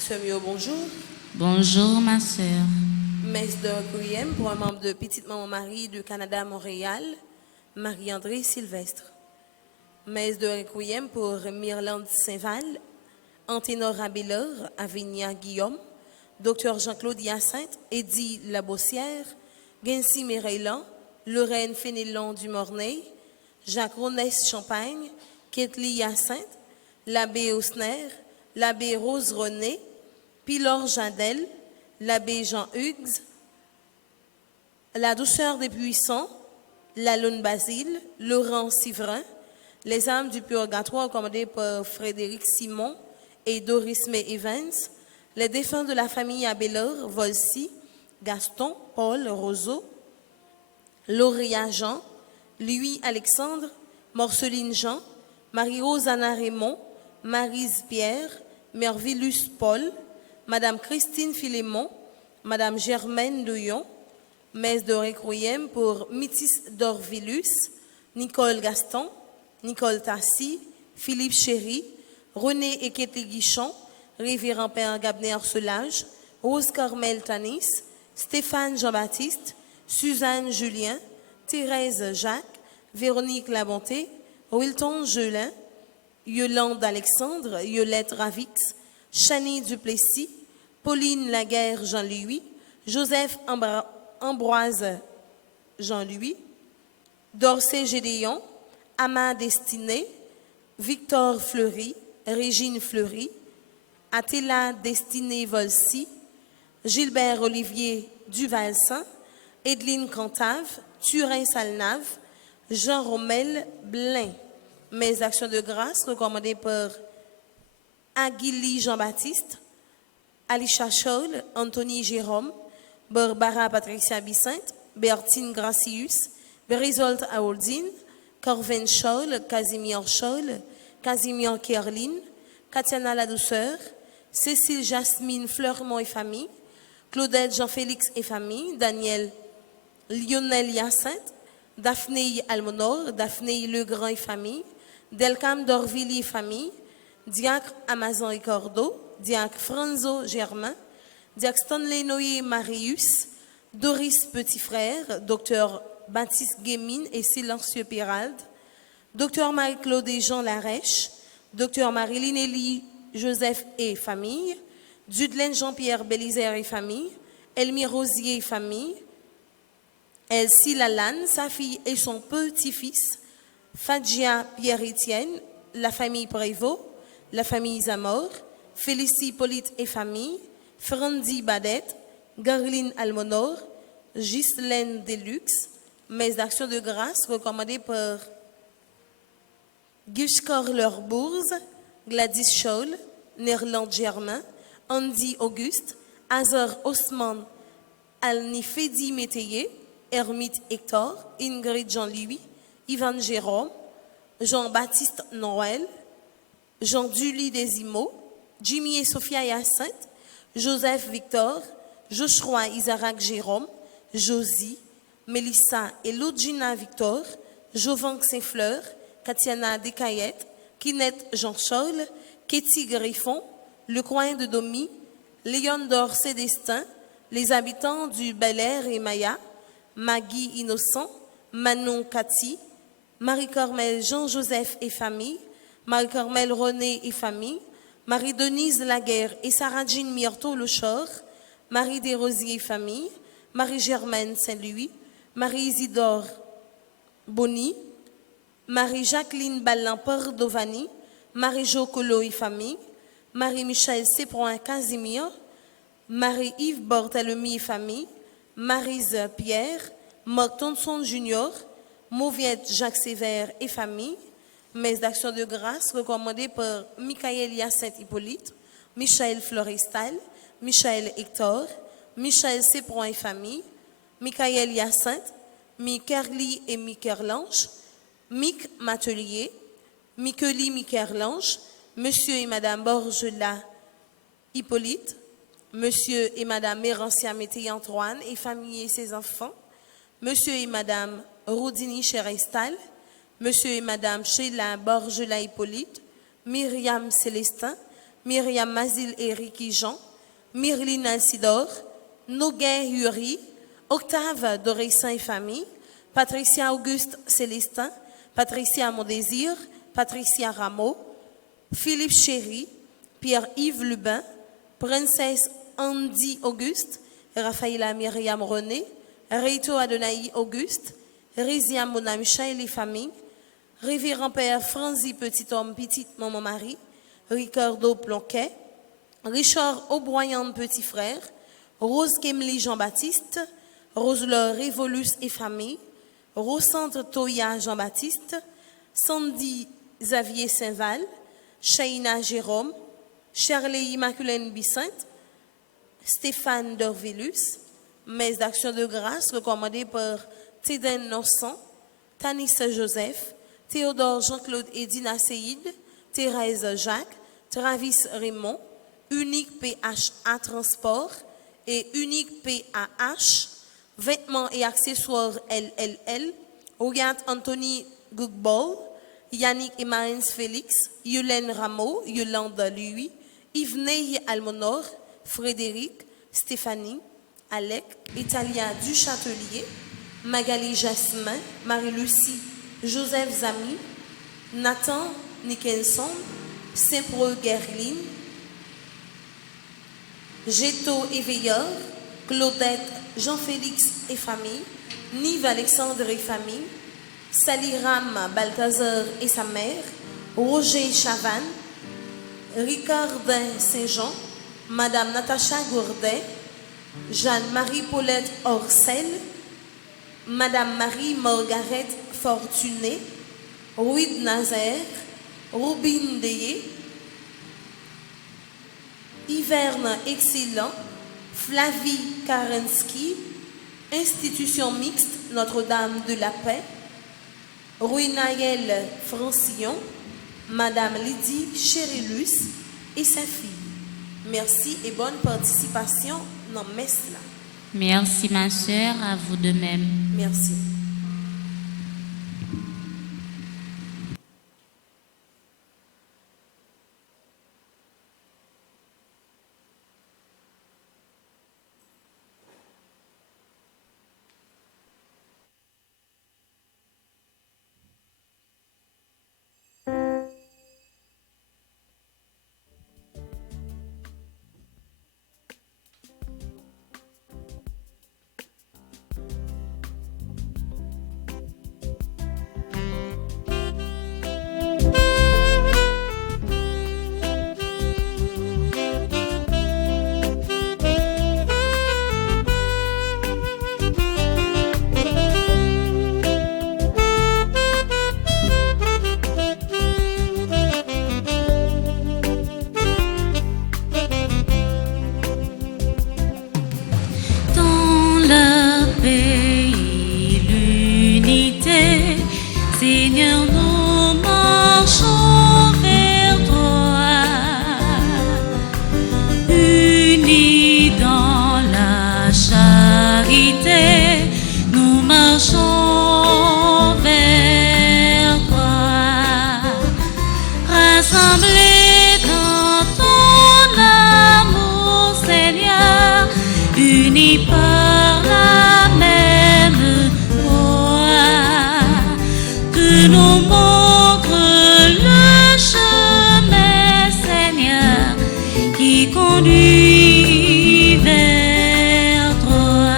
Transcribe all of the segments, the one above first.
Frère bonjour. Bonjour ma sœur. Messe de requiem pour un membre de Petite Maman Marie de Canada, Montréal, Marie-André Sylvestre. Messe de requiem pour Myrlande Saint-Val, Anténor Abélor, Avignon Guillaume, Dr Jean-Claude Hyacinthe, Eddie Labossière, Gensi Méreilan, Lorraine Fénélon du Mornay, Jacques Ronès Champagne, Ketli Hyacinthe, l'abbé Osner, l'abbé Rose René, Pilor Jadel, l'abbé Jean Hugues, la douceur des puissants, la Lune Basile, Laurent Sivrin, les âmes du purgatoire commandées par Frédéric Simon et Doris May Evans, les défunts de la famille Abélor, Volsi, Gaston, Paul, Roseau, Lauria Jean, Louis Alexandre, Morceline Jean, Marie-Rose Anna Raymond, Marise Pierre, Mervillus Paul, Madame Christine Philémon, Madame Germaine Douillon, messe de requiem pour Métis Dorvilus, Nicole Gaston, Nicole Tassi, Philippe Chéry, René Ekete Guichon, Révérend Père Gabner Solage, Rose Carmel Tanis, Stéphane Jean-Baptiste, Suzanne Julien, Thérèse Jacques, Véronique Labonté, Wilton Gelin, Yolande Alexandre, Yolette Ravix, Chanie Duplessis, Pauline Laguerre Jean-Louis, Joseph Ambroise Jean-Louis, Dorsey Gédéon, Ama Destiné, Victor Fleury, Régine Fleury, Attila Destiné Volsi, Gilbert Olivier Duvalsin, Edline Cantave, Turin Salnave, Jean Rommel Blain. Mes actions de grâce recommandées par Aguili Jean-Baptiste, Alisha Scholl, Anthony Jérôme, Barbara Patricia Bissinte, Bertine Gracius, Berisolt Aoldine, Corvin Scholl, Casimir Scholl, Casimir Kerlin, Katiana La Douceur, Cécile Jasmine Fleurmont et famille, Claudette Jean-Félix et famille, Daniel Lionel Hyacinthe, Daphné Almonor, Daphné Legrand et famille, Delcam Dorvilly et famille, Diacre Amazon et Cordeau, Diacre Franzo Germain, Diacre Stanley Noé Marius, Doris Petit Frère, Docteur Baptiste Guémine et Silencieux Pérald, Docteur Marie-Claude et Jean Larèche, Docteur Marilyn Elie Joseph et famille, Dudelaine Jean-Pierre Bélisaire et famille, Elmire Rosier et famille, Elsie Lalanne, sa fille et son petit-fils, Fadjia Pierre-Étienne, la famille Prévost, la famille Zamor, Félicie Hippolyte et famille, Frandy Badette, Garline Almonor, Ghislaine Deluxe, mes actions de grâce recommandées par Gishkor Lorbourz, Gladys Scholl, Nerland Germain, Andy Auguste, Azor Osman, Alnifedi Métayer, Hermite Hector, Ingrid Jean-Louis, Ivan Jérôme, Jean-Baptiste Noël, Jean-Duly Desimo, Jimmy et Sophia Hyacinthe, Joseph Victor, Joshua Isaac Jérôme, Josie, Mélissa et Lodgina Victor, Jovan Saint-Fleur, Katiana Descayette, Kinette Jean-Charles, Ketty Griffon, Le Coin de Domi, Léon Célestin, les habitants du Bel Air et Maya, Maggie Innocent, Manon Cathy, Marie-Cormel Jean-Joseph et famille, Marie-Cormel René et famille, Marie-Denise Laguerre et Sarah-Jean Myrto Lechor, Marie Desrosiers et famille, Marie-Germaine Saint-Louis, Marie-Isidore Bonny, Marie-Jacqueline Ballan Dovani, Marie-Jo Colo et famille, Marie-Michel Séproin Casimir, Marie-Yves Borthelemy et famille, Marise Pierre, Marc Thompson Junior, Mauviette Jacques Sévère et famille, messe d'action de grâce recommandée par Michael Hyacinthe Hippolyte, Michel Florestal, Michel Hector, Michel Séproin et famille, Michael Hyacinthe, Mikerli et Mikerlange, Mick Matelier, Mikeli Mikerlange, Monsieur et Madame Borgela Hippolyte, Monsieur et Madame Mérancia Mété-Antoine et famille et ses enfants, Monsieur et Madame Rodini Cherestal, Monsieur et Madame Sheila Borgela Hippolyte, Myriam Célestin, Myriam Mazil et Ricky Jean, Myrline Alcidor, Noguet Yuri, Octave Doressin et famille, Patricia Auguste Célestin, Patricia Mondésir, Patricia Rameau, Philippe Chéry, Pierre-Yves Lubin, Princesse Andy Auguste, Raphaëla Myriam René, Reito Adonai Auguste, Rizia Mona Michel et famille, Révérend Père Franzi Petit-Homme Petite Maman Marie, Ricardo Plonquet, Richard Auboyant Petit Frère, Rose Kemli Jean-Baptiste, Rose-Laure Révolus et famille, Rocentre Toya Jean-Baptiste, Sandy Xavier Saint-Val, Shaina Jérôme, Charlie Immaculée Bissinte, Stéphane Dorvilus, messe d'action de grâce recommandée par Téden Nosson, Tanissa Joseph, Théodore Jean-Claude Edina Seïd, Thérèse Jacques, Travis Raymond, Unique PHA Transport et Unique PAH, Vêtements et accessoires LLL, Ogat Anthony Gugbol, Yannick et Marins Félix, Yolène Rameau, Yolande Louis, Yves Almonor, Frédéric, Stéphanie, Alec, Italia Duchâtelier, Magali Jasmin, Marie-Lucie, Joseph Zami, Nathan Nickelson, Saint-Pro Guerline, Géto Éveilleur, Claudette Jean-Félix et famille, Nive Alexandre et famille, Saliram Balthazar et sa mère, Roger Chavannes, Ricardin Saint-Jean, Madame Natacha Gourdet, Jeanne-Marie Paulette Orcel, Madame Marie-Margaret Fortuné, Ruid Nazaire, Robin Deyé, Hiverne Excellent, Flavie Karensky, Institution Mixte Notre-Dame de la Paix, Ruinaël Francillon, Madame Lydie Chérillus et sa fille. Merci et bonne participation dans messe là. Merci ma sœur, à vous de même. Merci. conduit vers toi.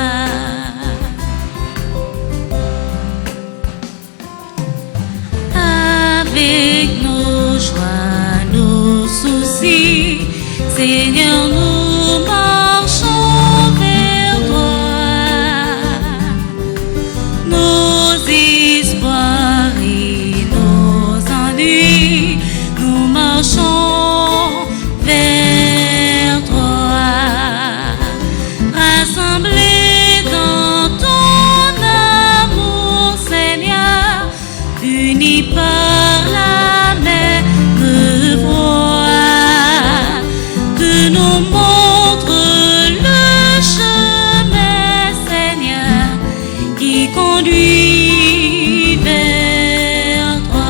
Avec nos joies, nos soucis, Seigneur, nous marchons vers toi. Nos espoirs et nos ennuis, nous marchons vers toi. Rassemblés dans ton amour, Seigneur, unis par la même voix, tu nous montres le chemin, Seigneur, qui conduit vers toi.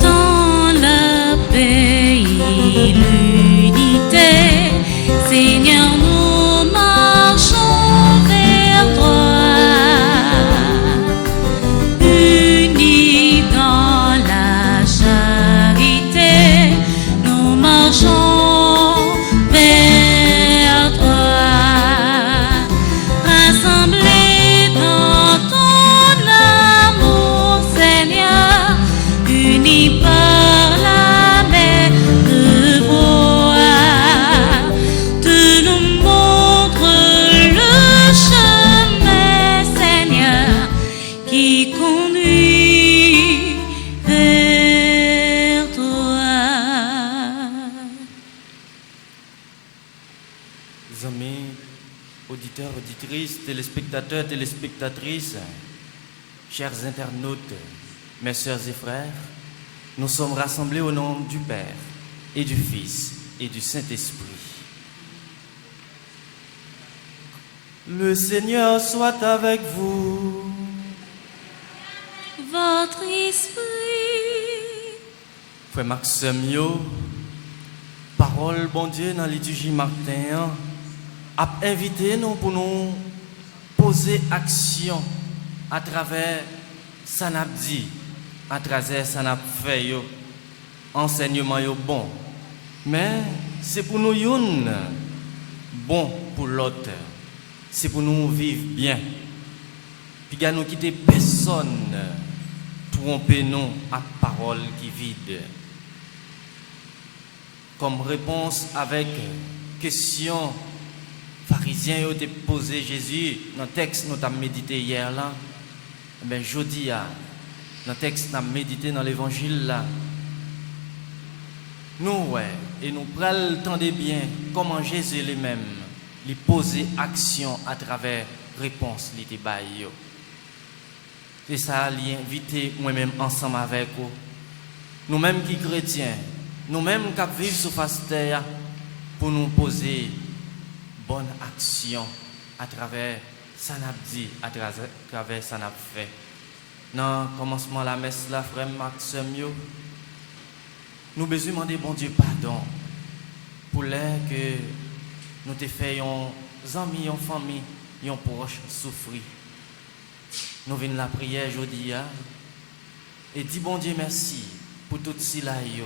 Dans la paix et l'unité, Seigneur, nous marchons vers toi. Unis dans la charité, nous marchons vers toi. Rassemblés dans ton amour, Seigneur, unis par la même voix, tu nous montres le chemin, Seigneur, qui conduit vers toi. Amis, auditeurs, auditrices, téléspectateurs, téléspectatrices, chers internautes, mes sœurs et frères, nous sommes rassemblés au nom du Père et du Fils et du Saint-Esprit. Le Seigneur soit avec vous. Votre esprit, Frère Maxime, parole bon Dieu dans la liturgie matin a invité nous pour nous poser action à travers ça n'a dit, à travers ça n'a fait yo, enseignement yo bon. Mais c'est pour nous une bon pour l'autre. C'est pour nous vivre bien. Puis gars nous quitter personne tromper nous à parole qui vide. Comme réponse avec question pharisiens ont posé Jésus dans le texte nous avons médité hier là. Ben jeudi dans le texte nous avons médité dans l'évangile là. Nous et nous prenons le temps de bien comment Jésus lui-même lui poser action à travers réponse li te bail yo. Et ça lui invité moi-même ensemble avec vous. Nous-mêmes qui chrétiens, nous-mêmes qui vivons sur face terre pour nous poser bonne action à travers ça n'a dit, à travers ça n'a fait. Dans le commencement de la messe là, frère Maxime, nous besoin demander bon Dieu pardon pour l'air que nous te faisons amis, en famille, en proche souffrir. Nous venons la prière aujourd'hui et dis bon Dieu merci pour tout cela qui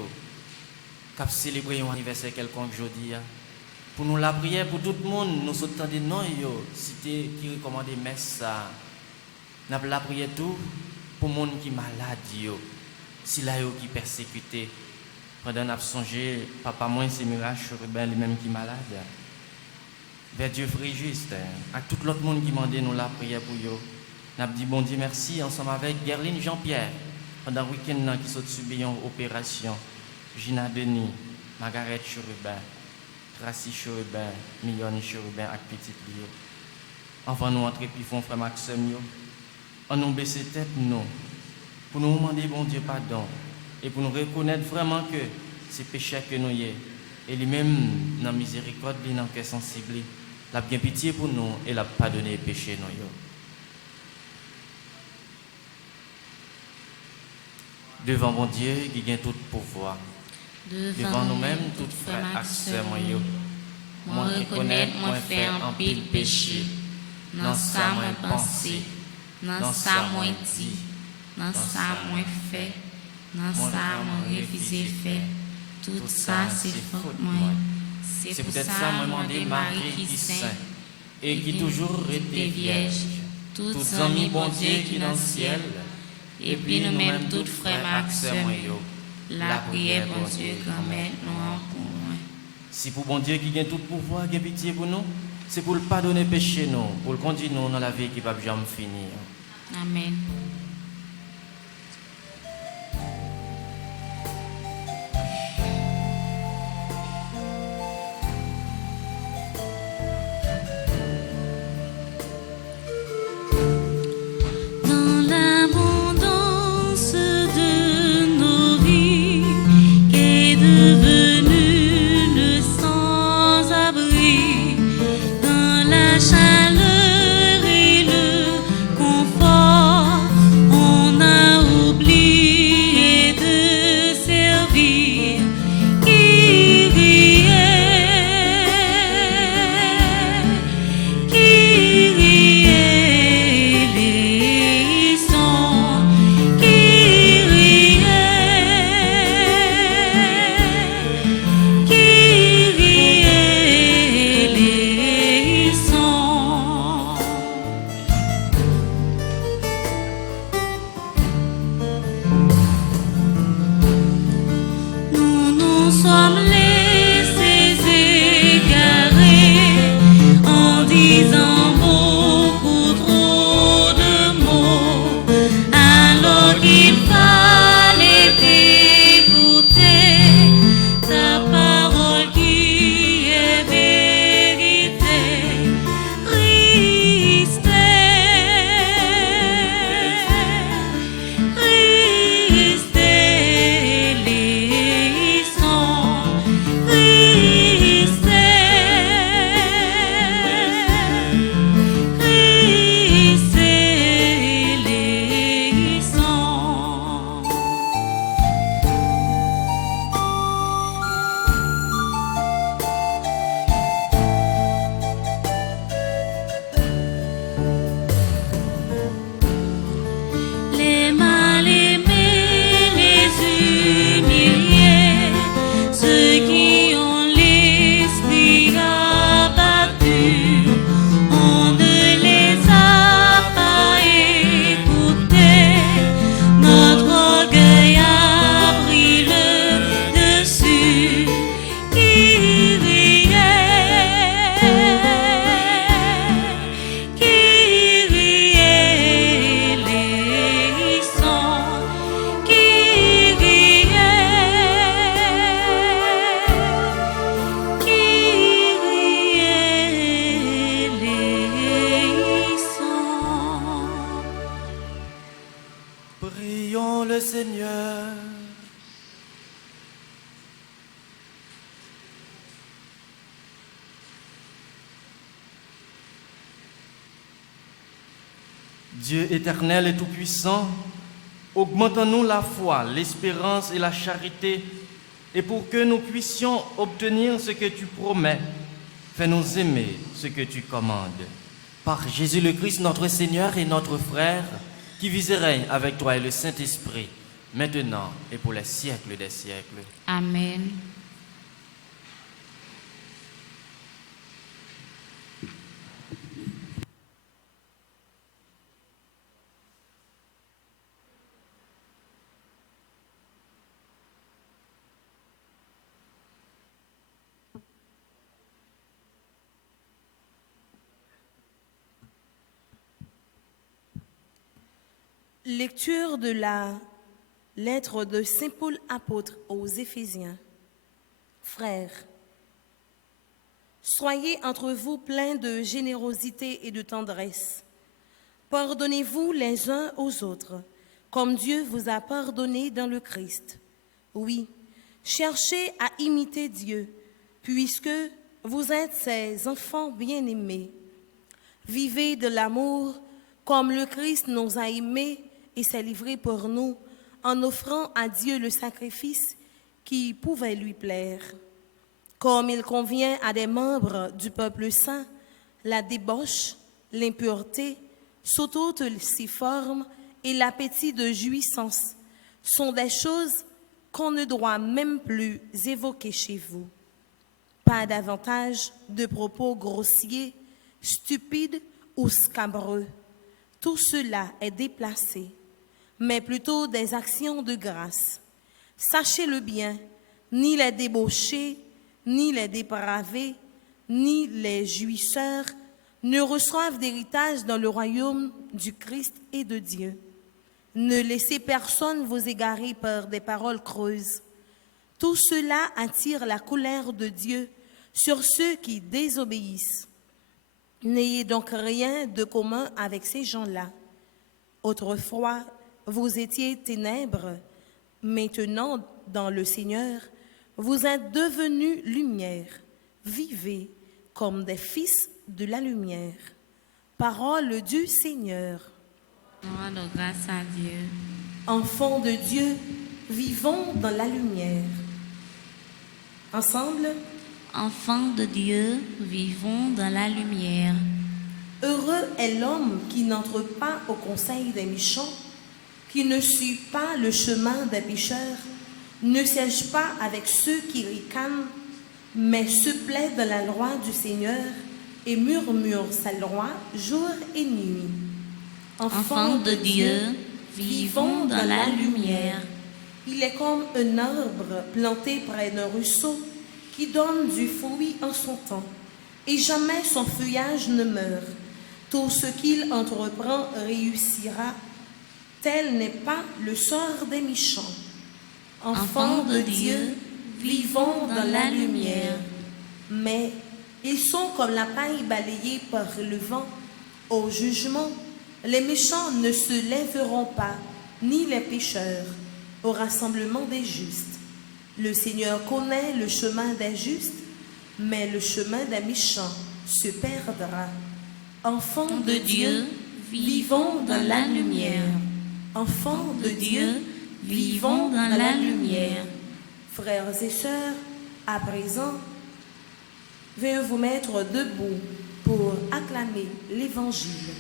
a célébré un anniversaire quelconque aujourd'hui. Pour nous la prière pour tout le monde, nous sommes de non cité qui recommande messe ça. Nous la prière tout pour les gens qui sont malades, si là qui persécuté. Pendant nous songé papa moi c'est Mirage Chérubin lui-même qui est malade. Vers Dieu frère juste à tout l'autre monde qui demande nous la prière pour eux. Nous dit bon Dieu merci ensemble avec Gerline Jean-Pierre pendant le week-end qui sont subi une opération. Gina Denis, Margaret Chérubin, Tracy Chérubin, Millionne Chérubin et Petite Lio. Avant nous entrer puis font frère Maxime, on nous baisse tête nous pour nous demander bon Dieu pardon et pour nous reconnaître vraiment que c'est péché que nous y est et lui-même dans miséricorde, dans cœur sensible la bien pitié pour nous et la pardonner péché nous. Yo. Devant mon Dieu qui gagne tout pouvoir, devant nous-mêmes, tout frère et sœur, moi reconnaître, moi faire un pile péché, dans ça moi pensé, dans ça moi dit, dans ça moi fait, dans ça moi refusé fait, tout ça c'est faute moi. C'est peut-être ça moi demandé Marie qui saint et qui toujours était vierge, tous amis bon Dieu qui dans le ciel, et puis nous-mêmes tous frères et sœurs, la prière bon Dieu quand même nous pour moi. Si pour bon Dieu qui gagne tout pouvoir, qui a pitié pour nous, c'est pour le pardonner péché nous, pour le conduire nous dans la vie qui va jamais finir. Amen. Dieu éternel et tout-puissant, augmente en nous la foi, l'espérance et la charité, et pour que nous puissions obtenir ce que tu promets, fais-nous aimer ce que tu commandes. Par Jésus le Christ, notre Seigneur et notre frère, qui vit et règne avec toi et le Saint-Esprit, maintenant et pour les siècles des siècles. Amen. Lecture de la lettre de Saint Paul apôtre aux Éphésiens. Frères, soyez entre vous pleins de générosité et de tendresse. Pardonnez-vous les uns aux autres, comme Dieu vous a pardonné dans le Christ. Oui, cherchez à imiter Dieu, puisque Vous êtes ses enfants bien-aimés. Vivez de l'amour comme le Christ nous a aimés et s'est livré pour nous en offrant à Dieu le sacrifice qui pouvait lui plaire. Comme il convient à des membres du peuple saint, la débauche, l'impureté, sous toutes ses formes et l'appétit de jouissance sont des choses qu'on ne doit même plus évoquer chez vous. Pas davantage de propos grossiers, stupides ou scabreux. Tout cela est déplacé, mais plutôt des actions de grâce. Sachez-le bien, ni les débauchés, ni les dépravés, ni les jouisseurs ne reçoivent d'héritage dans le royaume du Christ et de Dieu. Ne laissez personne vous égarer par des paroles creuses. Tout cela attire la colère de Dieu sur ceux qui désobéissent. N'ayez donc rien de commun avec ces gens-là. Autrefois, vous étiez ténèbres, maintenant, dans le Seigneur, vous êtes devenus lumière. Vivez comme des fils de la lumière. Parole du Seigneur. Rendre grâce à Dieu. Enfants de Dieu, vivons dans la lumière. Ensemble, Enfants de Dieu, vivons dans la lumière. heureux est l'homme qui n'entre pas au conseil des méchants, qui ne suit pas le chemin des pécheurs, ne siège pas avec ceux qui ricanent, mais se plaît dans la loi du Seigneur et murmure sa loi jour et nuit. Enfants de Dieu, vivons dans la lumière. Il est comme un arbre planté près d'un ruisseau qui donne du fruit en son temps, et jamais son feuillage ne meurt. Tout ce qu'il entreprend réussira. Tel n'est pas le sort des méchants. Enfants de Dieu, vivons dans la lumière. Mais ils sont comme la paille balayée par le vent. Au jugement, les méchants ne se lèveront pas, ni les pécheurs, au rassemblement des justes. Le Seigneur connaît le chemin des justes, mais le chemin des méchants se perdra. Enfants de Dieu, vivons dans la lumière. Enfants de Dieu, vivons dans la lumière. Frères et sœurs, à présent, veuillez vous mettre debout pour acclamer l'Évangile.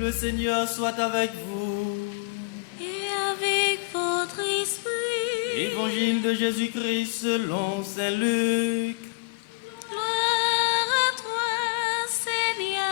Le Seigneur soit avec vous. Et avec votre esprit. Évangile de Jésus-Christ selon Saint Luc. Gloire à toi, Seigneur.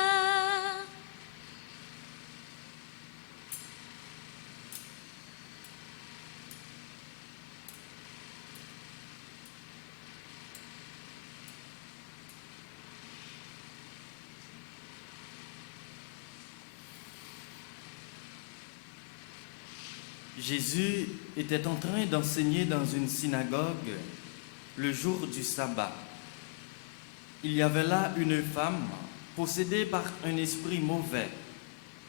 Jésus était en train d'enseigner dans une synagogue le jour du sabbat. Il y avait là une femme possédée par un esprit mauvais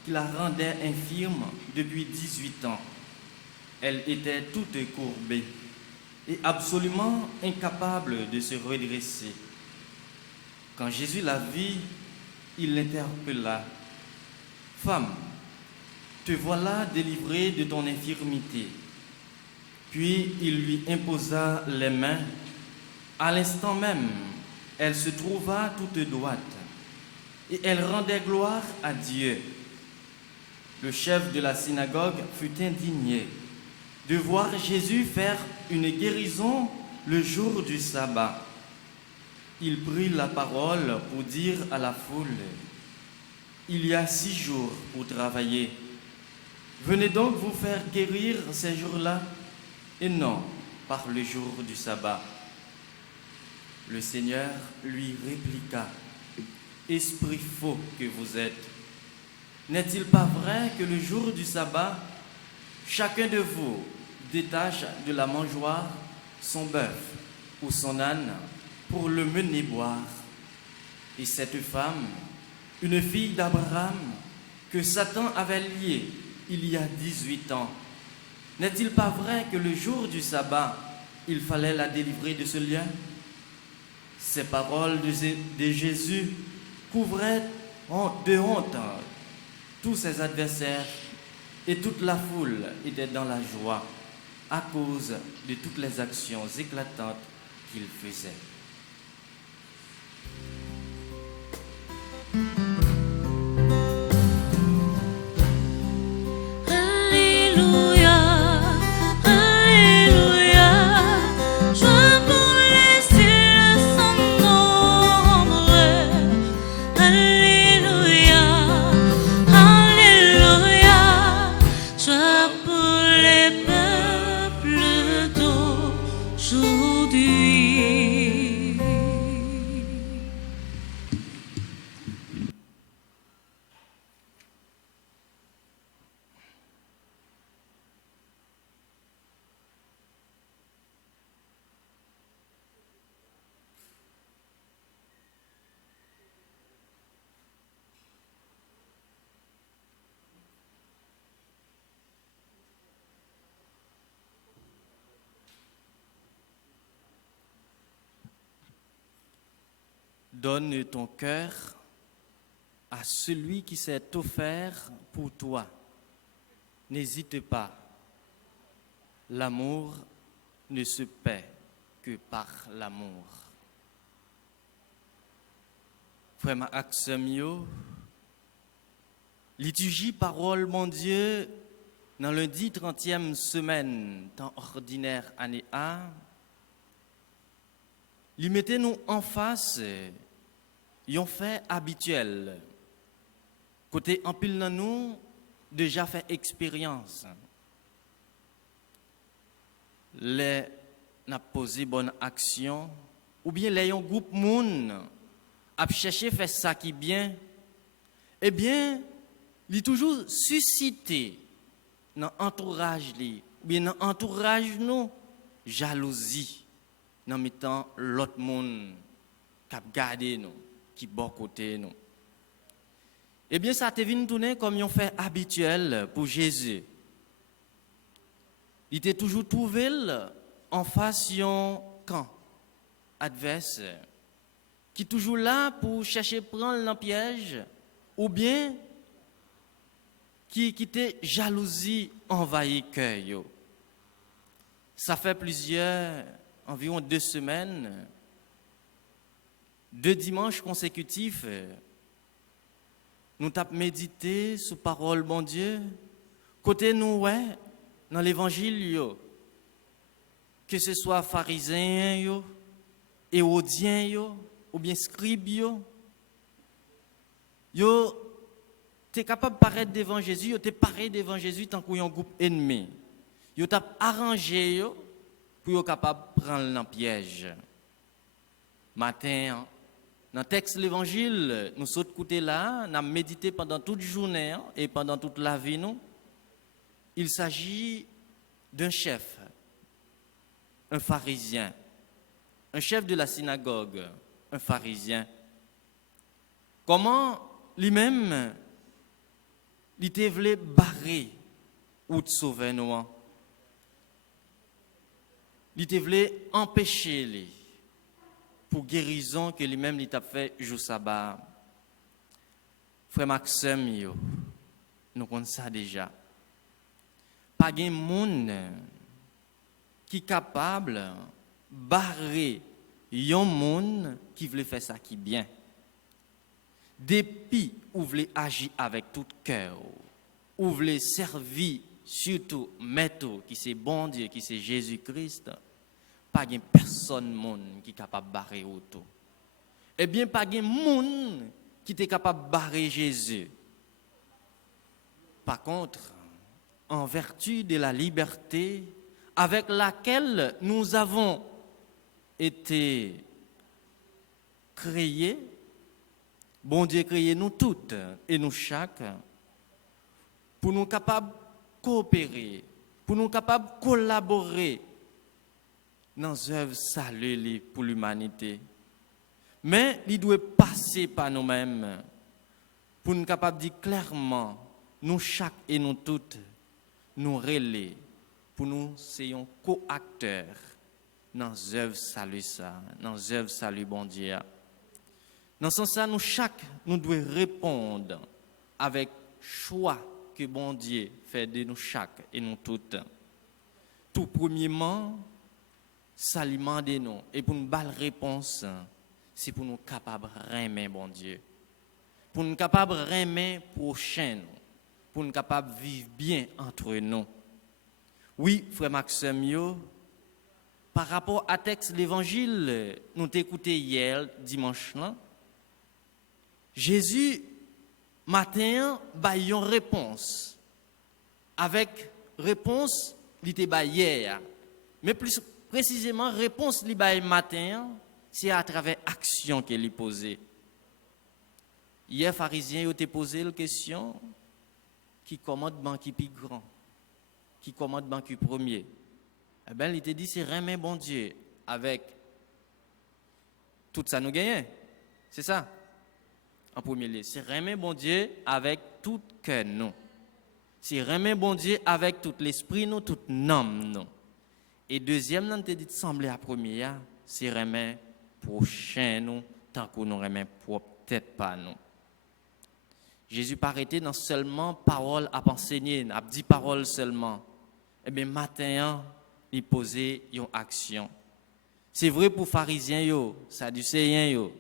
qui la rendait infirme depuis 18 ans. Elle était toute courbée et absolument incapable de se redresser. Quand Jésus la vit, il l'interpella. « Femme, te voilà délivrée de ton infirmité. » Puis il lui imposa les mains. À l'instant même, elle se trouva toute droite et elle rendait gloire à Dieu. Le chef de la synagogue fut indigné de voir Jésus faire une guérison le jour du sabbat. il prit la parole pour dire à la foule, « Il y a 6 jours pour travailler. Venez donc vous faire guérir ces jours-là, et non par le jour du sabbat. » Le Seigneur lui répliqua, « Esprit faux que vous êtes, n'est-il pas vrai que le jour du sabbat, chacun de vous détache de la mangeoire son bœuf ou son âne pour le mener boire? Et cette femme, une fille d'Abraham, que Satan avait liée il y a 18 ans, n'est-il pas vrai que le jour du sabbat, il fallait la délivrer de ce lien? » Ces paroles de Jésus couvraient de honte tous ses adversaires, et toute la foule était dans la joie à cause de toutes les actions éclatantes qu'il faisait. Donne ton cœur à celui qui s'est offert pour toi. N'hésite pas. L'amour ne se paie que par l'amour. Frère Maxime, liturgie parole mon Dieu dans lundi 30e semaine temps ordinaire année A. Lui mettez-nous en face un fait habituel. Côté en pile dans nous, déjà fait expérience. Les n'a posé bonne action, ou bien les un groupe moun a cherché faire ça qui bien, eh bien, il toujours suscité dans entourage li, ou bien dans entourage nous, jalousie, dans mettant l'autre monde qui a gardé nous, qui bon côté nous. Eh bien, ça te vient tourner comme un fait habituel pour Jésus. Il était toujours trouvé en face d'un camp adverse, qui est toujours là pour chercher à prendre le piège, ou bien qui était jalousie envahit le cœur. Ça fait environ 2 semaines, 2 dimanches consécutifs, nous avons médité sur parole bon Dieu. Côté nous, dans l'évangile, que ce soit pharisiens, hérodiens, ou bien scribes, tu es capable de paraître devant Jésus, tu es paré devant Jésus tant qu'il y a un groupe ennemi. Tu as arrangé pour être capable de prendre le piège. Matin, dans le texte de l'évangile, nous sommes écoutés là, nous avons médité pendant toute journée et pendant toute la vie. Il s'agit d'un chef, un pharisien, un chef de la synagogue, un pharisien. Comment lui-même, il te voulait barrer ou te sauver nous. Il te voulait empêcher lui pour guérison que lui-même il t'a fait jour sabbat. Frère Maxime, nous connaissons ça déjà. Pas de monde qui est capable de barrer un monde qui veut faire ça qui est bien. Depuis où vous voulez agir avec tout cœur, où vous voulez servir surtout maître qui c'est bon Dieu, qui c'est Jésus-Christ, pas de personne monde qui est capable de barrer autour. eh bien, pas de monde qui était capable de barrer Jésus. Par contre, en vertu de la liberté avec laquelle nous avons été créés, bon Dieu créé nous toutes et nous chaque, pour nous capables de coopérer, pour nous capables de collaborer dans l'œuvre salut pour l'humanité. Mais il doit passer par nous-mêmes pour nous capables de dire clairement, nous chaque et nous toutes, nous relayer pour nous soyons co-acteurs dans l'œuvre salut ça, dans l'œuvre salut bon Dieu. Dans ce sens, nous chaque, nous devons répondre avec choix que bon Dieu fait de nous chaque et nous toutes. Tout premièrement, s'alimenter nous et pour nous belle réponse, c'est pour nous capables de aimer bon Dieu, pour nous capables de aimer prochain, pour nous capables de vivre bien entre nous. Oui, frère Maxime, par rapport à texte de l'évangile, nous t'écouté hier dimanche là. Jésus, matin, a une réponse. Avec réponse, il était hier. Mais plus précisément, réponse qu'il a matin, c'est à travers action qu'il a posée. Hier, pharisien, il a posé la question qui commande banquier plus grand, qui commande banquier premier. Eh bien, il t'a dit, c'est remettre bon Dieu avec tout ça nous gagne. C'est ça. En premier lieu, c'est remettre bon Dieu avec tout cœur nous. C'est remettre bon Dieu avec tout l'esprit nous, toute âme nous. Et deuxième, on t'a dit de sembler à première, c'est remettre prochain nous, tant que nous remettre peut-être pas nous. Jésus pas arrêté dans seulement parole à enseigner, n'a dit parole seulement. Eh bien, matin, il posait une action. C'est vrai pour pharisiens yo, sadducéens yo,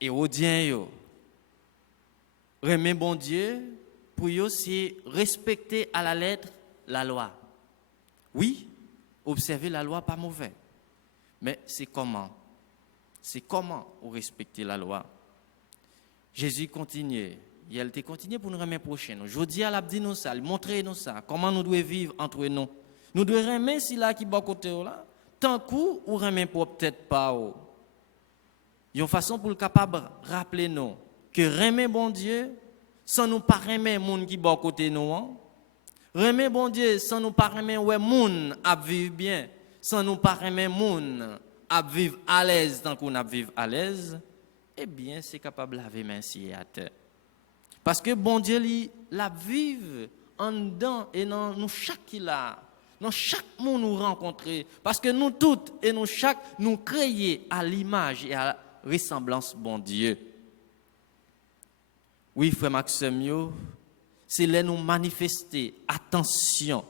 hérodiens yo. Remet bon Dieu, pour eux, c'est respecter à la lettre la loi. Oui, observer la loi, pas mauvais. Mais c'est comment? C'est comment on respecter la loi? Jésus continue. Il a continué pour nous remettre prochain. Aujourd'hui, il a dit nous ça, il montre nous ça, comment nous devons vivre entre nous. Nous devons remettre si là qui est à côté là, tant coup ou remettre peut-être pas. Il y a une façon pour le capable de rappeler nous que remettre bon Dieu sans nous pas remettre monde qui est à côté nous. Remettre bon Dieu sans nous pas remettre ouais monde à vivre bien, sans nous pas remettre monde à vivre à l'aise tant qu'on a vivre à l'aise. Eh bien, c'est capable de laver main si à terre. Parce que bon Dieu, il la vive en dedans et dans nous chaque qui là, dans chaque monde nous rencontrer. Parce que nous toutes et nous chaque, nous créons à l'image et à la ressemblance bon Dieu. Oui, frère Maxime, c'est là nous manifester attention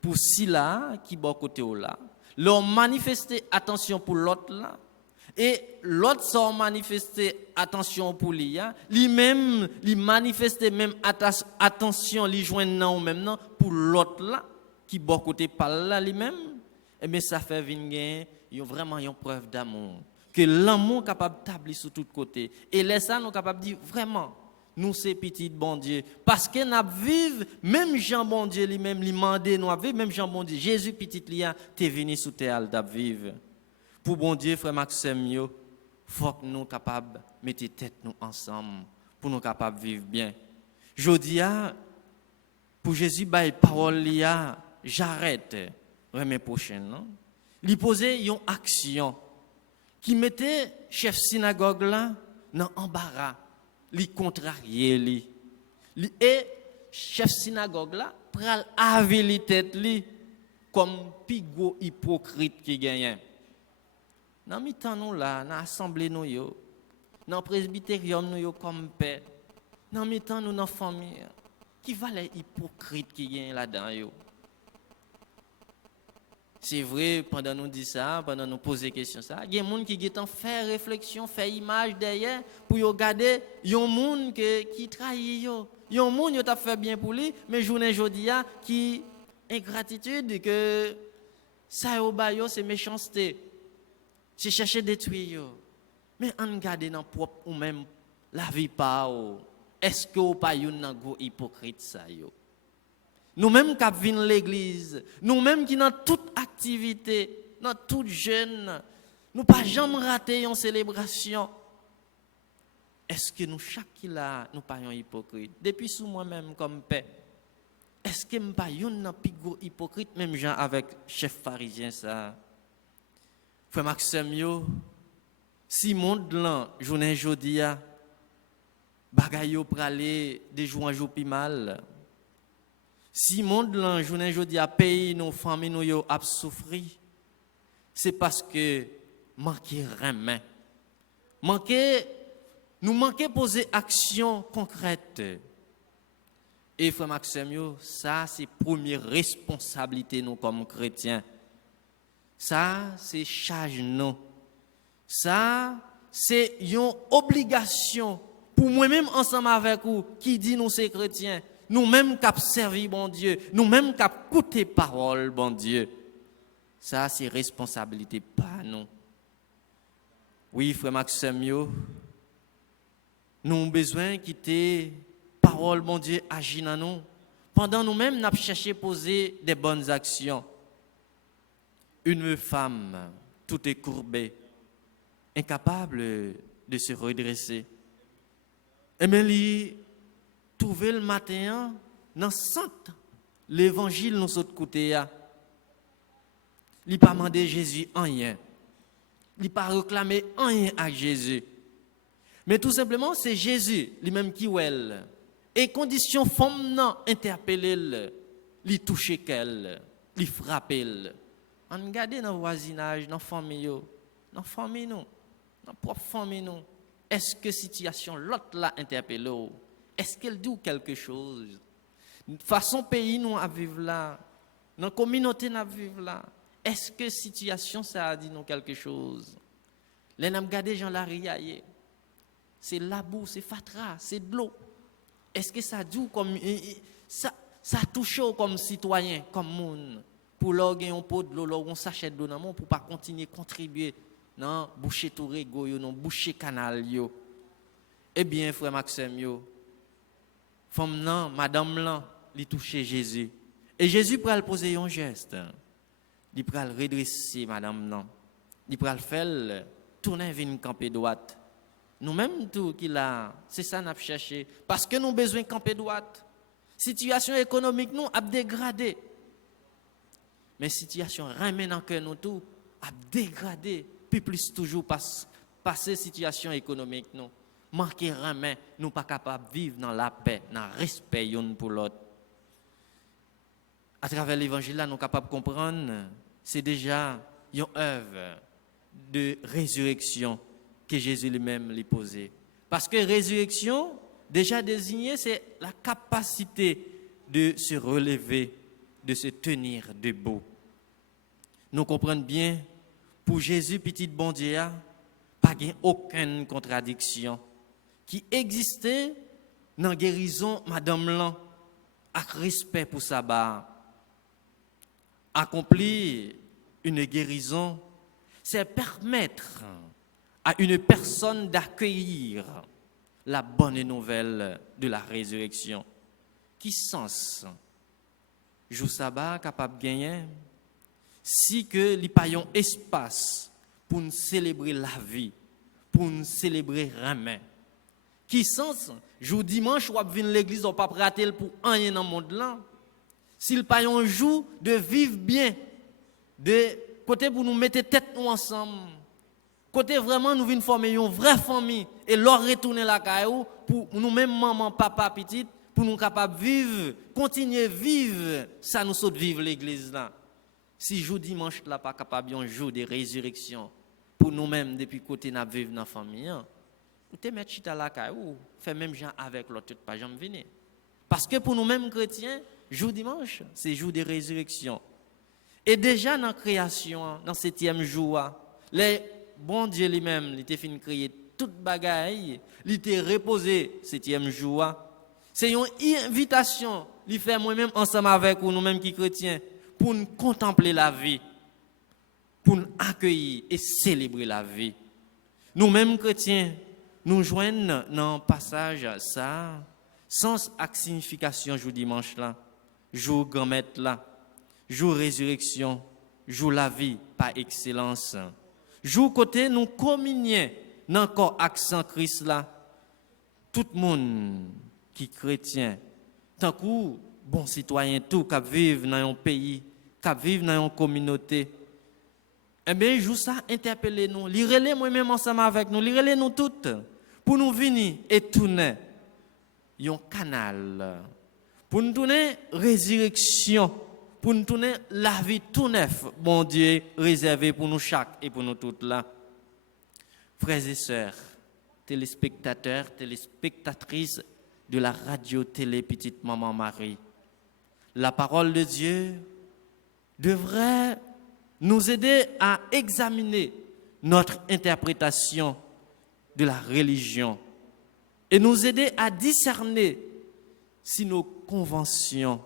pour si là qui est à côté là, leur manifester attention pour l'autre là. Et l'autre sans manifester attention pour lui-même, lui manifester même attention, lui joindre non même non pour l'autre là qui bon côté par là lui-même, et bien ça fait venir vraiment une preuve d'amour que l'amour capable d'établir sur tous côtés. Et là ça nous capable de dire vraiment nous c'est petit bon Dieu parce que nous vivons même Jean bon Dieu lui-même lui mandé nous vivre même Jean bon Dieu Jésus petit lia t'es venu sous terre d'ab vivre. Pour bon Dieu, frère Maxime, il faut que nous soyons capables de mettre tête nous ensemble pour nous capables de vivre bien. Je dis, pour Jésus, la parole, j'arrête, remets prochaine. Il posait une action qui mettait chef synagogue là dans embarras, il contrariait lui. Et chef synagogue là, pral avili tête lui comme pigo hypocrite qui gagne. Dans le temps nous là, dans l'assemblée nous yo, dans le presbytérium nous yo comme père, dans le temps nous dans famille, qui va les hypocrites qui gagnent là-dedans yo. C'est vrai pendant nous dit ça, pendant nous poser question ça, il y a des gens qui ont fait réflexion, fait image derrière pour regarder, il y a des gens qui trahissent yo. Il y a des gens qui ont fait bien pour lui, mais journée jodia qui ingratitude que ça au bayo c'est méchanceté. C'est chercher à détruire. Mais on garde dans propre ou même la vie pas. Est-ce que ou pas yon nan go hypocrite ça yo? Nous-mêmes qui venons l'église, nous-mêmes qui dans toute activité, dans toute jeune, nous pas jamais rater une célébration. Est-ce que nous chaque qui là, nous pas yon hypocrite? Depuis sous moi-même comme père, est-ce que me pas yon nan pigo hypocrite même gens avec chef pharisien ça? Frère Maxime yo, si monde là journée jodi a bagay yo pralé de jour en jour pi mal. Si monde lan journée jodi a pays nos familles nous yo a souffri, c'est parce que manquer remen. Nous manquer poser action concrète. Et frère Maxime yo, ça c'est première responsabilité nous comme chrétiens. Ça c'est charge nous. Ça c'est une obligation pour moi-même ensemble avec vous qui dit nous c'est chrétiens, nous-mêmes qui servi bon Dieu, nous-mêmes qui écouté parole bon Dieu. Ça c'est responsabilité pas nous. Oui, frère Maxime yo, nous avons besoin de quitter parole bon Dieu agir dans nous. Pendant nous-mêmes n'a cherché poser des bonnes actions. Une femme tout est courbée, incapable de se redresser. Et bien, il trouvé le matin dans centre l'évangile nous autres côté. Il pas demandé Jésus rien. Il pas réclamé rien à Jésus. Mais tout simplement, c'est Jésus lui-même qui ouel. Et condition femme non interpeller, lui toucher qu'elle, lui frapper. On regarde dans le voisinage, dans la famille, nous, dans propre famille nous. Est-ce que situation l'autre l'a interpellé? Est-ce qu'elle dit quelque chose? Façon pays nous à vivre là, dans la communauté nous à vivre là. Est-ce que situation ça a dit nous quelque chose? Les n'a regardé Jean la riaille. C'est la boue, c'est fatra, c'est de l'eau. Est-ce que ça dit comme ça touche comme citoyen, comme monde pour leur gagner un pot de l'eau, leur un sachet d'eau dans mon pour pas continuer contribuer non boucher touré go yo non boucher canal yo. Eh bien frère Maxime yo femme nan madame lan li toucher Jésus et Jésus pral poser un geste. Il pral redresser madame nan. Il pral faire tourner vers camper droite. Nous même tout qui là, c'est ça n'a cherché parce que nous besoin camper droite. Situation économique nous a dégradé. Mais situation ramène en cœur nous tout a dégradé. Puis plus toujours passer situation économique nous manquer ramène nous pas capable vivre dans la paix, dans le respect l'un pour l'autre. À travers l'évangile là nous capable comprendre c'est déjà une œuvre de résurrection que Jésus lui-même lui posé. Parce que résurrection déjà désigné c'est la capacité de se relever, de se tenir debout. Nous comprenons bien, pour Jésus, petit bon Dieu, pas aucune contradiction qui existait dans la guérison Madame Lan, avec respect pour sa barre. Accomplir une guérison, c'est permettre à une personne d'accueillir la bonne nouvelle de la résurrection. Qui sens jour sabbat capable de gagner si que li pa yon espace pour nous célébrer la vie, pour nous célébrer Ramen. Qui sens jour dimanche ou venir l'église ou pas rater pour rien dans le monde là. S'il pa yon jour de vivre bien, de côté pour nous mettre tête nous ensemble. Côté vraiment nous venons former une vraie famille et leur retourner la caillou pour nous même maman, papa, petite pour nous capables vivre, continuer vivre ça nous saute vivre l'église là. Si jour dimanche là pas capable un jour de résurrection pour nous-mêmes depuis côté n'a vivre dans famille, ou te mettre chita la caillou, fait même gens avec l'autre pas jamais venir. Parce que pour nous-mêmes chrétiens, jour dimanche, c'est jour de résurrection. Et déjà dans la création, dans le 7e jour, les bon Dieu lui-même, il était fini de créer toute bagaille, il était reposé 7e jour. C'est une invitation, il fait moi-même ensemble avec vous, nous-mêmes qui chrétiens, pour nous contempler la vie, pour nous accueillir et célébrer la vie. Nous-mêmes chrétiens, nous joignons dans le passage ça, sens et signification jour dimanche là, jour grand-mère là, jour résurrection, jour la vie par excellence. Jour côté nous communions dans corps accent Christ là. Tout le monde qui est chrétien, tant que bon citoyen tout qui vivent dans un pays, qui vivent dans une communauté, eh bien, jour ça interpeller nous, lirez-les moi-même ensemble avec nous, lirez-les nous toutes pour nous venir et tourner un canal pour nous tourner résurrection, pour nous tourner la vie tout neuf, bon Dieu, réservé pour nous chaque et pour nous toutes là. Frères et sœurs, téléspectateurs, téléspectatrices de la radio-télé Petite Maman Marie, la parole de Dieu devrait nous aider à examiner notre interprétation de la religion et nous aider à discerner si nos conventions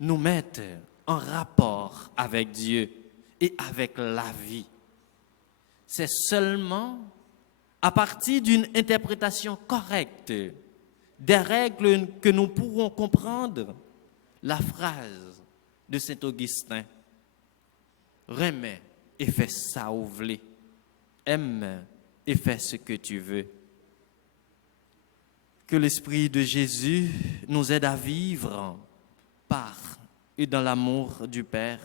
nous mettent en rapport avec Dieu et avec la vie. C'est seulement à partir d'une interprétation correcte des règles que nous pourrons comprendre la phrase de Saint Augustin. Remets et fais ça ou v'lé. Aime et fais ce que tu veux. Que l'Esprit de Jésus nous aide à vivre par et dans l'amour du Père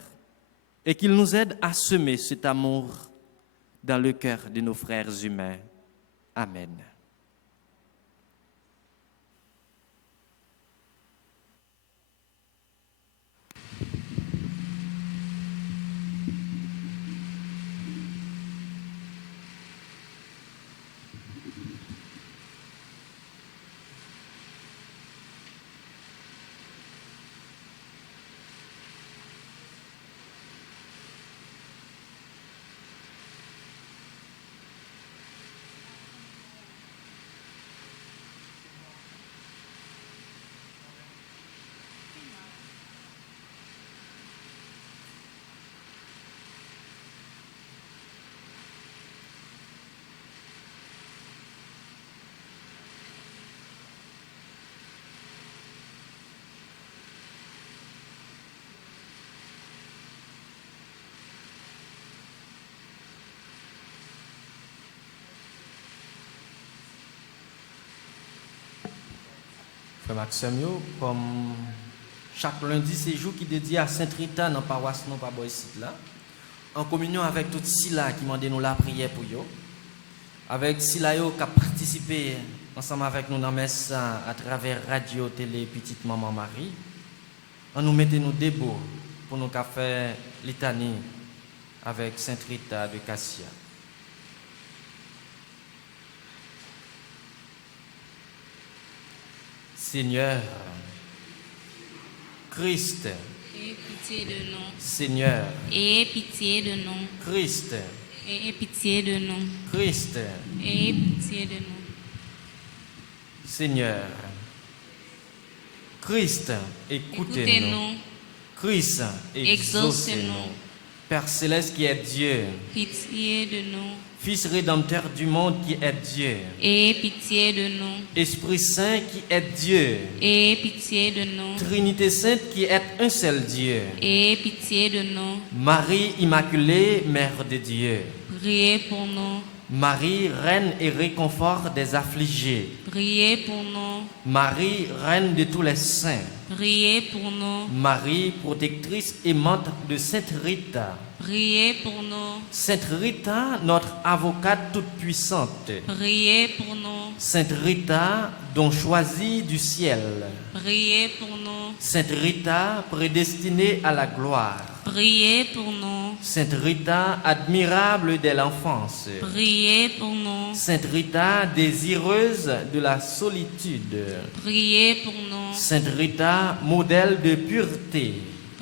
et qu'il nous aide à semer cet amour dans le cœur de nos frères humains. Amen. Frère Maxime, comme chaque lundi, c'est jour qui dédié à Sainte-Rita dans la paroisse non pas ici là, en communion avec toutes Sila qui m'ont donné la prière pour eux, avec Sila qui a participé ensemble avec nous dans la messe à travers radio, télé, Petite Maman Marie, on nous mettait nous debout pour nous faire litanie avec Sainte-Rita de Cassia. Seigneur, Christ, Aie pitié de nous. Seigneur, Aie pitié de nous. Christ, Aie pitié de nous. Christ, Aie pitié de nous. Seigneur, Christ, écoutez-nous. Écoutez-nous. Christ, exaucez-nous. Père céleste qui est Dieu, Pitié de nous. Fils rédempteur du monde qui est Dieu, Aie pitié de nous. Esprit Saint qui est Dieu, Aie pitié de nous. Trinité Sainte qui est un seul Dieu, Aie pitié de nous. Marie Immaculée, Mère de Dieu, Priez pour nous. Marie, Reine et réconfort des affligés, Priez pour nous. Marie, Reine de tous les saints, Priez pour nous. Marie, protectrice aimante de Sainte Rita, Priez pour nous. Sainte Rita, notre avocate toute puissante, Priez pour nous. Sainte Rita, don choisie du ciel, Priez pour nous. Sainte Rita, prédestinée à la gloire, Priez pour nous. Sainte Rita, admirable dès l'enfance, Priez pour nous. Sainte Rita, désireuse de la solitude, Priez pour nous. Sainte Rita, modèle de pureté,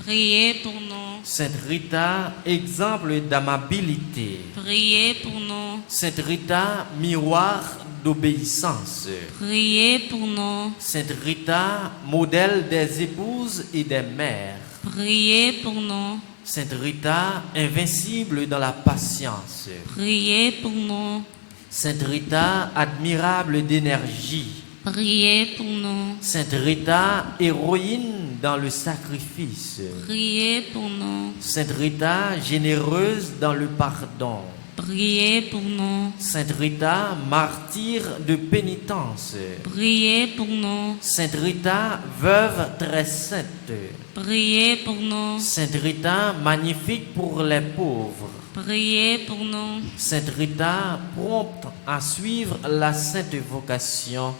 Priez pour nous. Sainte Rita, exemple d'amabilité, Priez pour nous. Sainte Rita, miroir d'obéissance, Priez pour nous. Sainte Rita, modèle des épouses et des mères, Priez pour nous. Sainte Rita, invincible dans la patience. Priez pour nous. Sainte Rita, admirable d'énergie. Priez pour nous. Sainte Rita, héroïne dans le sacrifice. Priez pour nous. Sainte Rita, généreuse dans le pardon. Priez pour nous. Sainte Rita, martyr de pénitence. Priez pour nous. Sainte Rita, veuve très sainte. Priez pour nous. Sainte Rita, magnifique pour les pauvres. Priez pour nous. Sainte Rita, prompte à suivre la sainte vocation.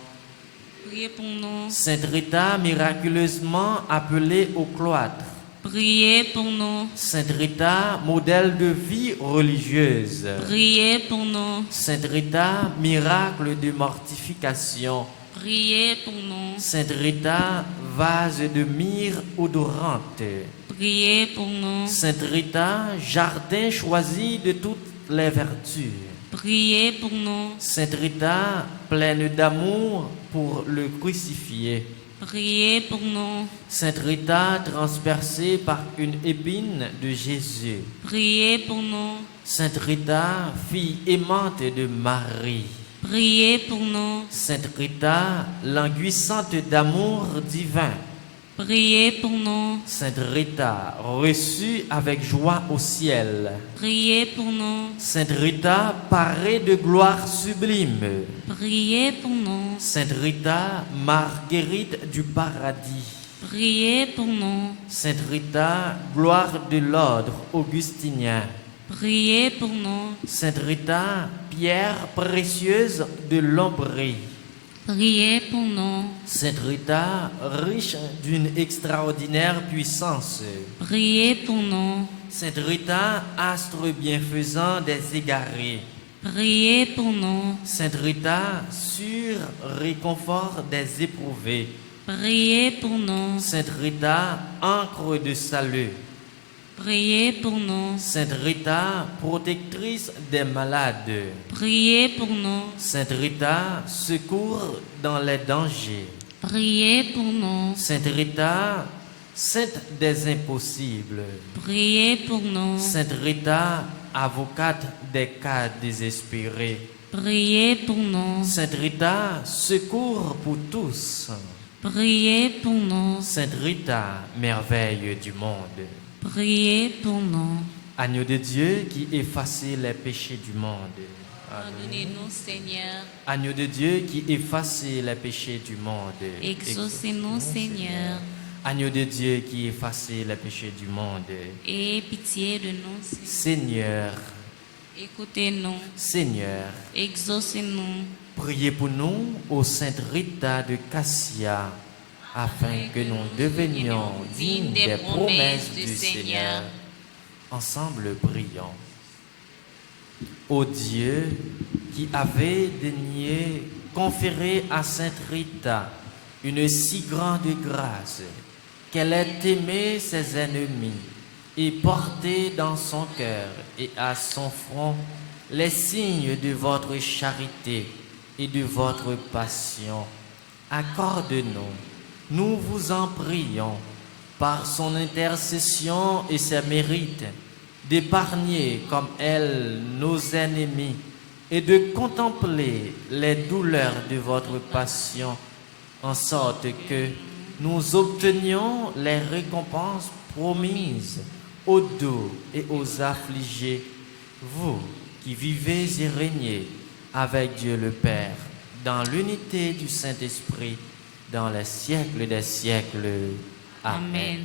Priez pour nous. Sainte Rita, miraculeusement appelée au cloître. Priez pour nous. Sainte Rita, modèle de vie religieuse. Priez pour nous. Sainte Rita, miracle de mortification. Priez pour nous. Sainte Rita, vase de myrrhe odorante. Priez pour nous. Sainte Rita, jardin choisi de toutes les vertus. Priez pour nous. Sainte Rita, pleine d'amour pour le crucifié. Priez pour nous. Sainte Rita, transpercée par une épine de Jésus. Priez pour nous. Sainte Rita, fille aimante de Marie. Priez pour nous. Sainte Rita, languissante d'amour divin. Priez pour nous. Sainte Rita, reçue avec joie au ciel. Priez pour nous. Sainte Rita, parée de gloire sublime. Priez pour nous. Sainte Rita, marguerite du paradis. Priez pour nous. Sainte Rita, gloire de l'ordre augustinien. Priez pour nous. Sainte Rita, pierre précieuse de l'Ombrie. Priez pour nous. Sainte Rita, riche d'une extraordinaire puissance. Priez pour nous. Sainte Rita, astre bienfaisant des égarés. Priez pour nous. Sainte Rita, sûr réconfort des éprouvés. Priez pour nous. Sainte Rita, encre de salut. Priez pour nous. Sainte Rita, protectrice des malades. Priez pour nous. Sainte Rita, secours dans les dangers. Priez pour nous. Sainte Rita, sainte des impossibles. Priez pour nous. Sainte Rita, avocate des cas désespérés. Priez pour nous. Sainte Rita, secours pour tous. Priez pour nous. Sainte Rita, merveille du monde. Priez pour nous. Agneau de Dieu qui effaçait les péchés du monde. Pardonnez-nous, Seigneur. Agneau de Dieu qui effaçait les péchés du monde. Exaucez-nous, Seigneur. Agneau de Dieu qui effaçait les péchés du monde. Aie pitié de nous, Seigneur. Seigneur, Écoutez-nous. Seigneur, Exaucez-nous. priez pour nous, ô Sainte Rita de Cassia, afin que nous devenions dignes des promesses du Seigneur. Ensemble, prions. Ô Dieu, qui avait daigné conférer à Sainte Rita une si grande grâce, qu'elle ait aimé ses ennemis et porté dans son cœur et à son front les signes de votre charité et de votre passion, accorde-nous, nous vous en prions, par son intercession et ses mérites, d'épargner comme elle nos ennemis et de contempler les douleurs de votre passion, en sorte que nous obtenions les récompenses promises aux doux et aux affligés, vous qui vivez et régnez avec Dieu le Père, dans l'unité du Saint-Esprit, dans les siècles des siècles. Amen. Amen.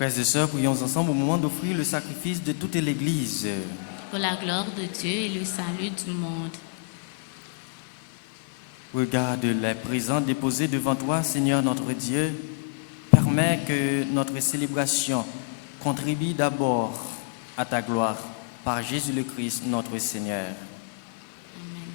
Frères et sœurs, prions ensemble au moment d'offrir le sacrifice de toute l'Église. Pour la gloire de Dieu et le salut du monde. Regarde les présents déposés devant toi, Seigneur notre Dieu. Permets que notre célébration contribue d'abord à ta gloire par Jésus le Christ, notre Seigneur. Amen.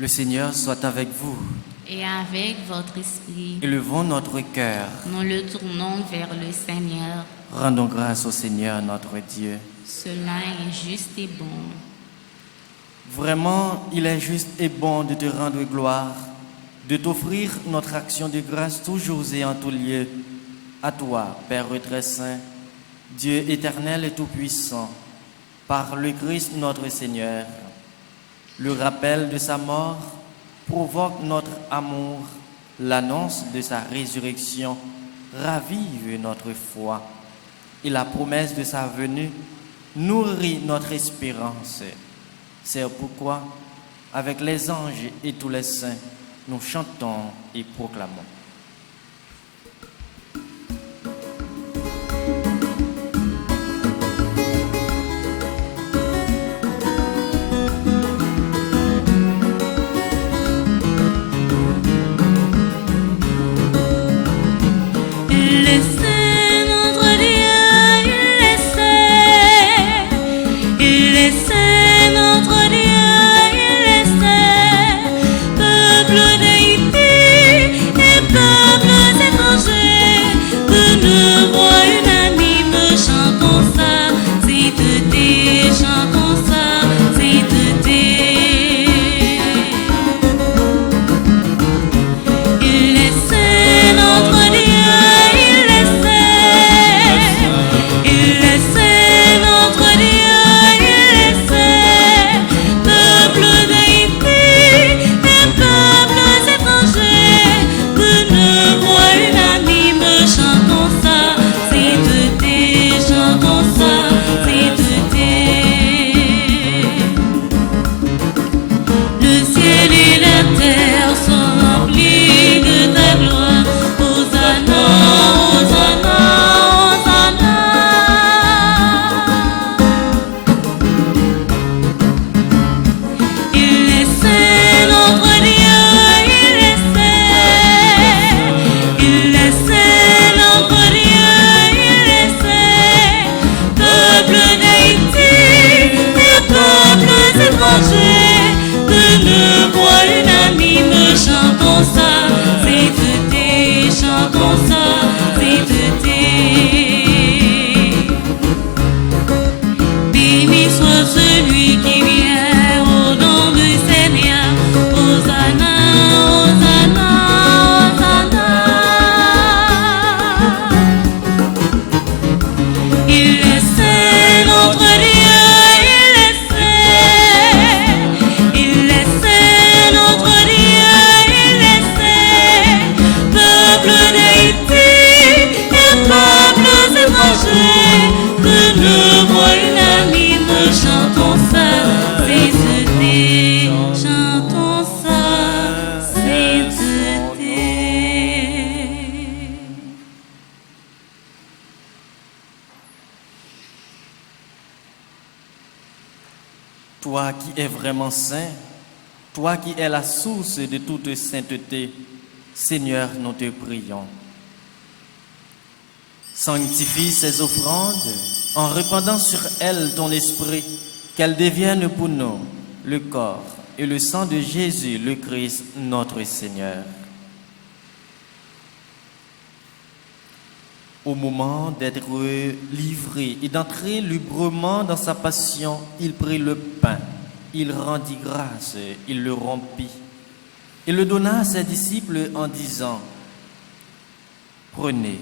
Le Seigneur soit avec vous. Et avec votre esprit, Élevons notre cœur. nous le tournons vers le Seigneur. Rendons grâce au Seigneur notre Dieu. Cela est juste et bon. Vraiment, il est juste et bon de te rendre gloire, de t'offrir notre action de grâce toujours et en tout lieu. À toi, Père très saint, Dieu éternel et tout-puissant, par le Christ notre Seigneur. Le rappel de sa mort provoque notre amour, l'annonce de sa résurrection ravive notre foi et la promesse de sa venue nourrit notre espérance. C'est pourquoi, avec les anges et tous les saints, nous chantons et proclamons. Toi qui es vraiment saint, toi qui es la source de toute sainteté, Seigneur, nous te prions. Sanctifie ces offrandes en répandant sur elles ton esprit, qu'elles deviennent pour nous le corps et le sang de Jésus, le Christ, notre Seigneur. Au moment d'être livré et d'entrer librement dans sa passion, il prit le pain, il rendit grâce, il le rompit et le donna à ses disciples en disant : Prenez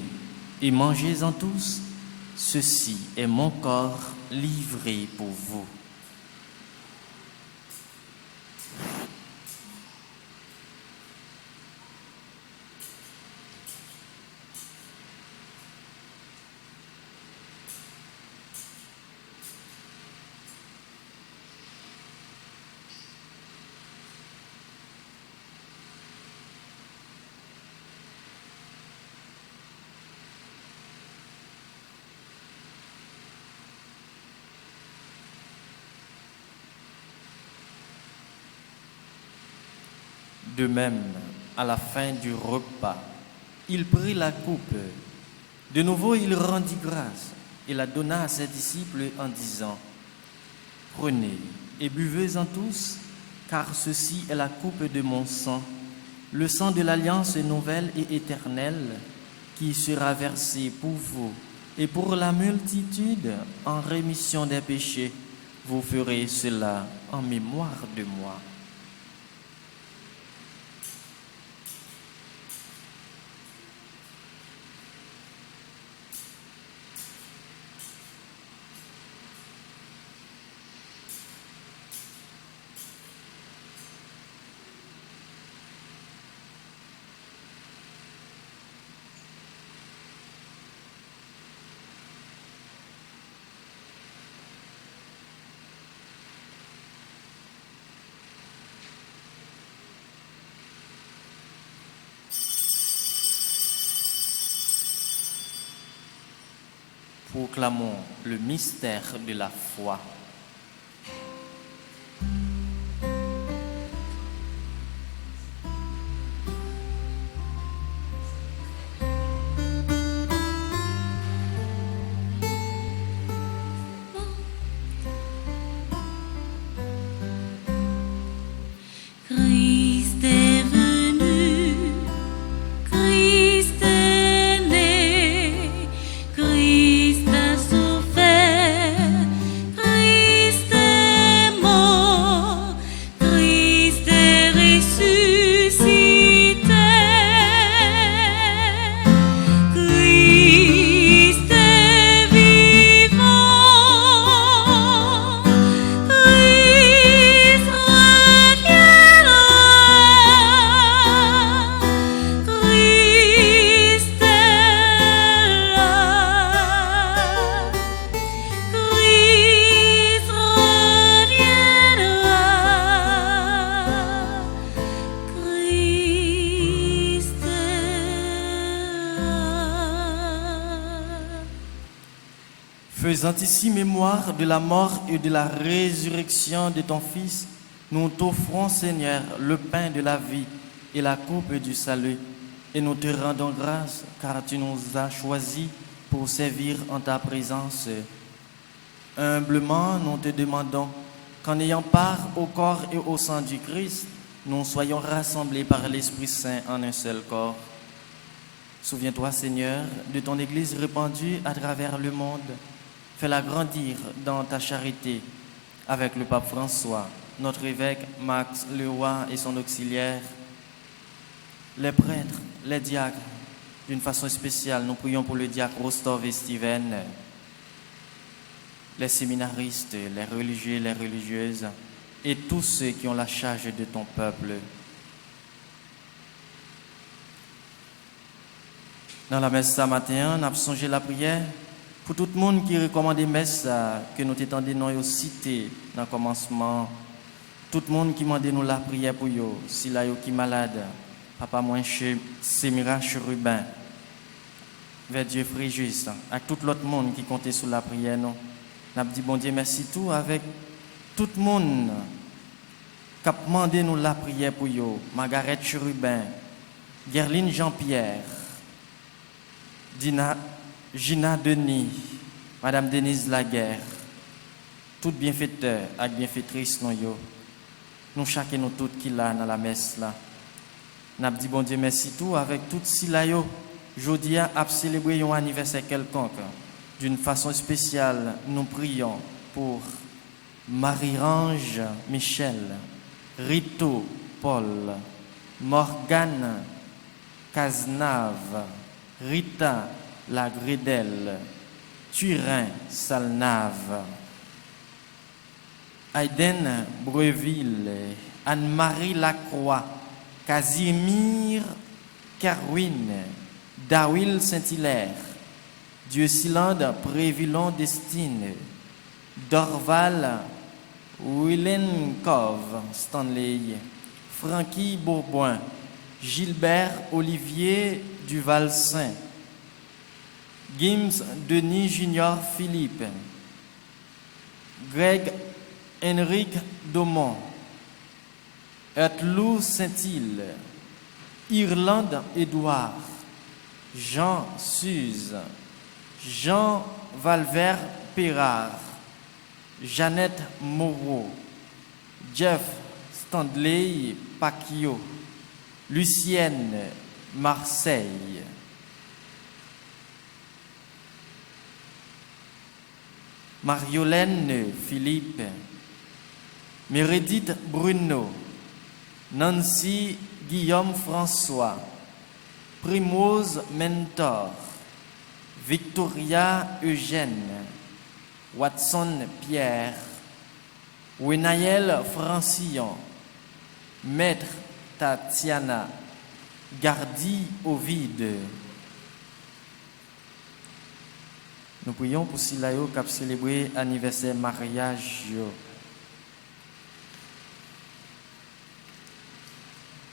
et mangez-en tous, ceci est mon corps livré pour vous. De même, à la fin du repas, il prit la coupe. De nouveau, il rendit grâce et la donna à ses disciples en disant : Prenez et buvez-en tous, car ceci est la coupe de mon sang, le sang de l'alliance nouvelle et éternelle, qui sera versé pour vous et pour la multitude en rémission des péchés. Vous ferez cela en mémoire de moi. Proclamons le mystère de la foi. Christ est venu, Christ est né, Christ a souffert, Christ est mort, Christ est ressuscité, Christ est vivant, Christ reviendra, Christ est là, Christ reviendra, Christ est là. Faisant ici mémoire de la mort et de la résurrection de ton Fils, nous t'offrons, Seigneur, le pain de la vie et la coupe du salut. Et nous te rendons grâce, car tu nous as choisis pour servir en ta présence. Humblement, nous te demandons qu'en ayant part au corps et au sang du Christ, nous soyons rassemblés par l'Esprit Saint en un seul corps. Souviens-toi, Seigneur, de ton Église répandue à travers le monde. Fais-la grandir dans ta charité avec le pape François, notre évêque Max Leroy et son auxiliaire, les prêtres, les diacres. D'une façon spéciale, nous prions pour le diacre Rostov et Steven, les séminaristes, les religieux, les religieuses et tous ceux qui ont la charge de ton peuple. Dans la messe ce matin, on a songé la prière pour tout le monde qui recommande messe que nous t'étendons cité dans le commencement. Tout le monde qui demande nous la prière pour eux, si là qui malade, papa moi chez Sémira Chérubin, vers Dieu Fréjus, avec tout l'autre monde qui comptait sur la prière, nous avons dit bon Dieu merci tout avec tout le monde qui a demandé nous la prière pour eux, Margaret Chérubin, Gerline Jean-Pierre, Gina Denis, Madame Denise Laguerre, tout bienfaiteur et bienfaitrice nous chacun nous toutes qui là dans la messe là. N'a dit bon Dieu merci tout avec tout si là yo jodia a célébrer un anniversaire quelconque. D'une façon spéciale, nous prions pour Marie-Ange Michel, Rito Paul, Morgane Cazenave, Rita Lagredelle, Turin Salnave, Aiden Breville, Anne-Marie Lacroix, Casimir Carwin, Dawil Saint-Hilaire, Dieu-Silande Prévillon Destine, Dorval Willenkov Stanley, Francky Bourboin, Gilbert Olivier Duval-Saint, Gims Denis Junior Philippe, Greg Henrique Daumont, Etlou Saint-Île, Irlande Édouard, Jean Suze, Jean Valvert Pérard, Jeannette Moreau, Jeff Stanley Pacquiao, Lucienne Marseille, Mariolène Philippe, Meredith Bruno, Nancy Guillaume François, Primoz Mentor, Victoria Eugène, Watson Pierre, Wenaël Francillon, Maître Tatiana, Gardi Ovide. Nous prions pour Silayo qui a célébré l'anniversaire mariage.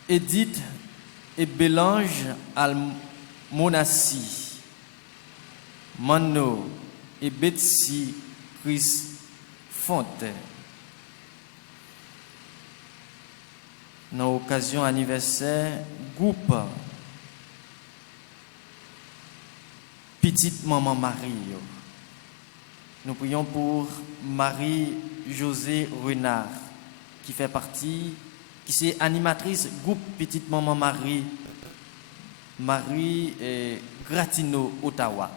Edith et Bélange Almonassi, Mano et Betsy Chris Fonte. Dans l'occasion anniversaire, groupe Petite Maman Marie. Nous prions pour Marie-Josée Renard, qui fait partie, qui est animatrice groupe Petite Maman Marie, Marie Gratino, Ottawa.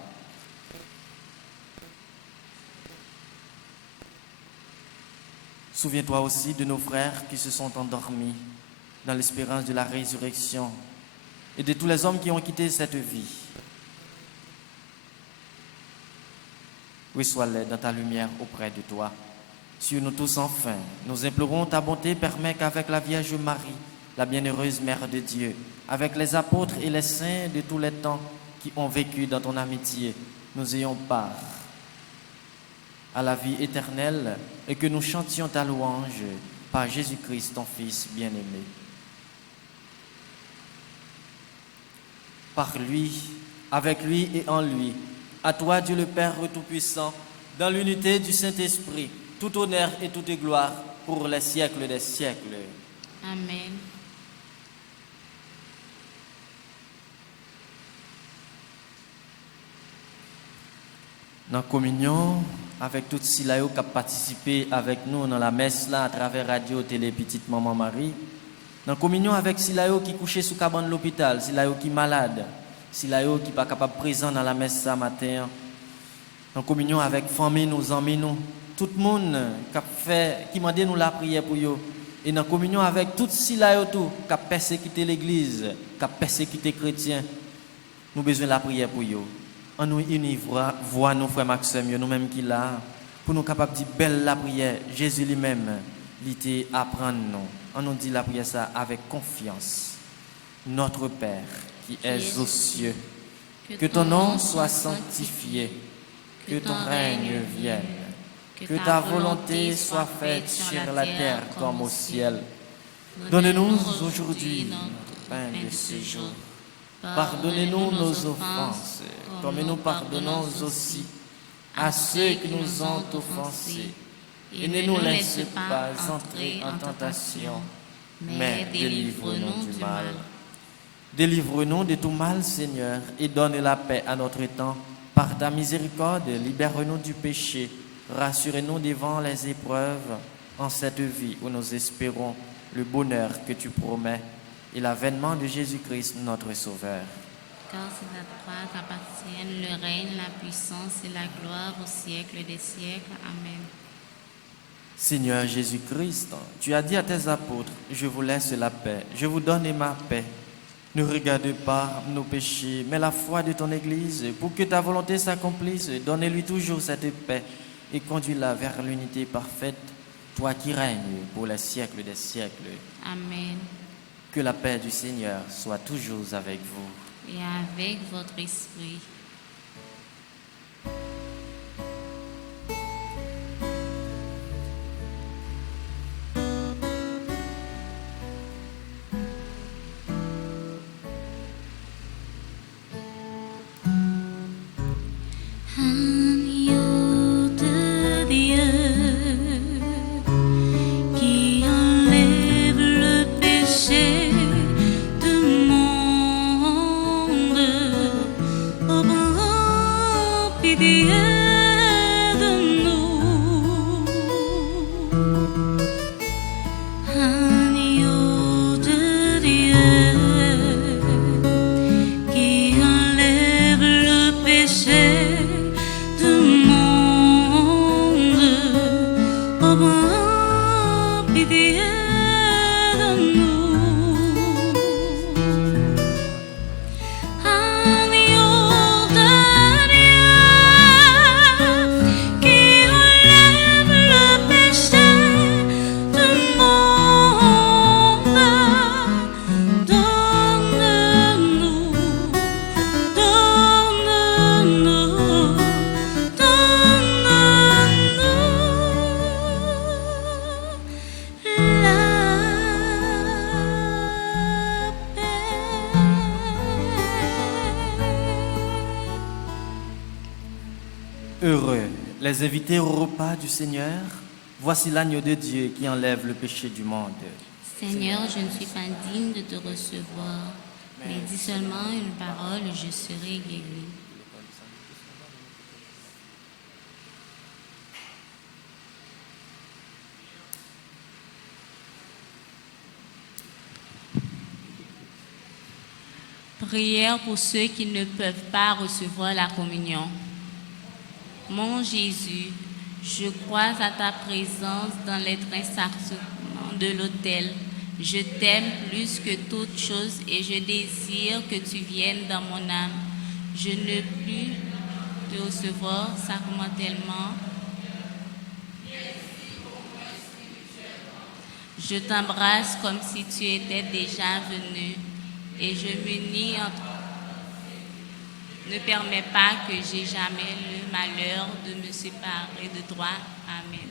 Souviens-toi aussi de nos frères qui se sont endormis dans l'espérance de la résurrection et de tous les hommes qui ont quitté cette vie. Reçois-les dans ta lumière auprès de toi. Sur nous tous enfin, nous implorons ta bonté, permet qu'avec la Vierge Marie, la bienheureuse Mère de Dieu, avec les apôtres et les saints de tous les temps qui ont vécu dans ton amitié, nous ayons part à la vie éternelle et que nous chantions ta louange par Jésus-Christ, ton Fils bien-aimé. Par lui, avec lui et en lui, à toi Dieu le Père Tout-Puissant, dans l'unité du Saint-Esprit, tout honneur et toute gloire pour les siècles des siècles. Amen. Dans la communion, avec toute Silayo qui a participé avec nous dans la messe là à travers Radio Télé Petite Maman Marie, dans la communion avec Silayo qui couchait sous cabane de l'hôpital, Silayo qui est malade, Silayo qui n'est pas capable de présent dans la messe ce matin, en communion avec famille, nos amis, nous, tout le monde qui m'a dit nous la prière pour eux, et dans communion avec tout Silayo tout, qui a persécuté l'église, qui a persécuté les chrétiens, nous avons besoin de la prière pour eux. On nous unit, voix nos frères Maxime, nous-mêmes qui là, pour nous capables de dire belle la prière, Jésus lui-même, il était apprendre nous. On nous dit la prière ça avec confiance. Notre Père, qui es aux cieux, que ton nom soit sanctifié, que ton règne vienne, que ta volonté soit faite sur la terre comme au ciel. Donne-nous aujourd'hui notre pain de ce jour. Pardonnez-nous nos offenses, comme nous pardonnons aussi à ceux qui nous ont offensés. Et ne nous laisse pas entrer en tentation, mais délivre-nous du mal. Délivre-nous de tout mal, Seigneur, et donne la paix à notre temps. Par ta miséricorde, libère-nous du péché. Rassure-nous devant les épreuves en cette vie où nous espérons le bonheur que tu promets et l'avènement de Jésus-Christ, notre Sauveur. Car c'est à toi qu'appartiennent le règne, la puissance et la gloire au siècle des siècles. Amen. Seigneur Jésus-Christ, tu as dit à tes apôtres, je vous laisse la paix, je vous donne ma paix. Ne regarde pas nos péchés, mais la foi de ton Église, pour que ta volonté s'accomplisse. Donne-lui toujours cette paix et conduis-la vers l'unité parfaite, toi qui règnes pour les siècles des siècles. Amen. Que la paix du Seigneur soit toujours avec vous. Et avec votre esprit. Agneau de Dieu, qui enlève le péché du monde, oh, prends pitié de nous. Heureux les invités au repas du Seigneur. Voici l'agneau de Dieu qui enlève le péché du monde. Seigneur, je ne suis pas digne de te recevoir, mais dis seulement une parole et je serai guéri. Prière pour ceux qui ne peuvent pas recevoir la communion. Mon Jésus, je crois à ta présence dans les trains sacrements de l'autel. Je t'aime plus que toute chose et je désire que tu viennes dans mon âme. Je ne plus te recevoir sacramentellement. Je t'embrasse comme si tu étais déjà venu et je m'unis entre. Ne permets pas que j'ai jamais le malheur de me séparer de toi. Amen.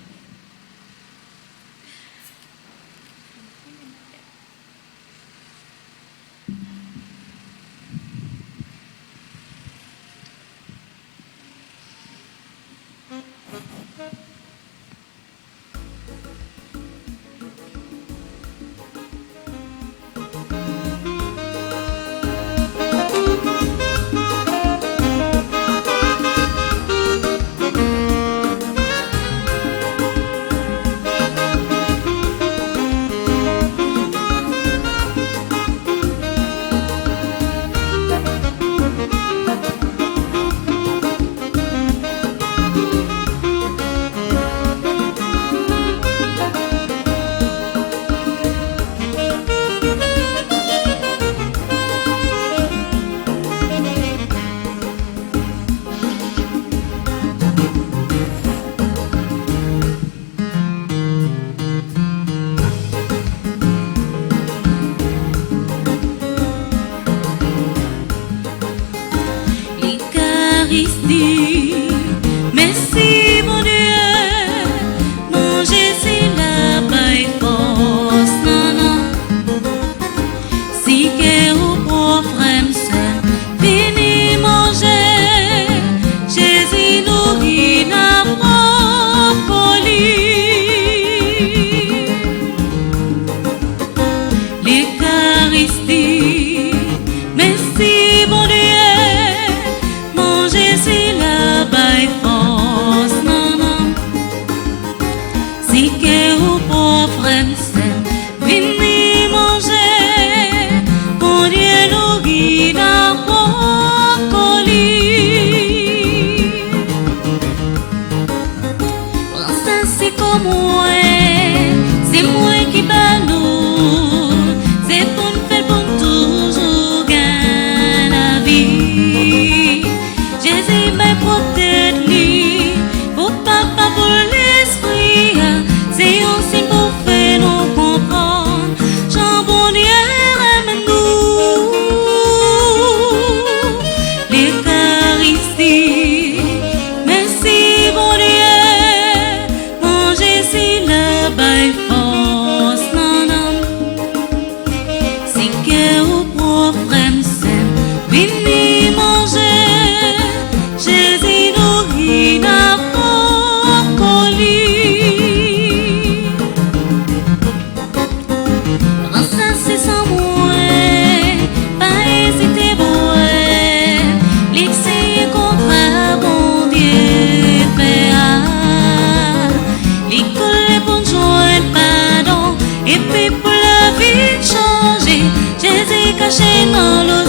Merci mon Dieu, mon Jésus la paix force, non, non. Si que ou pour frère, fini manger, Jésus nous guide à l'Eucharistie. Merci mon Dieu.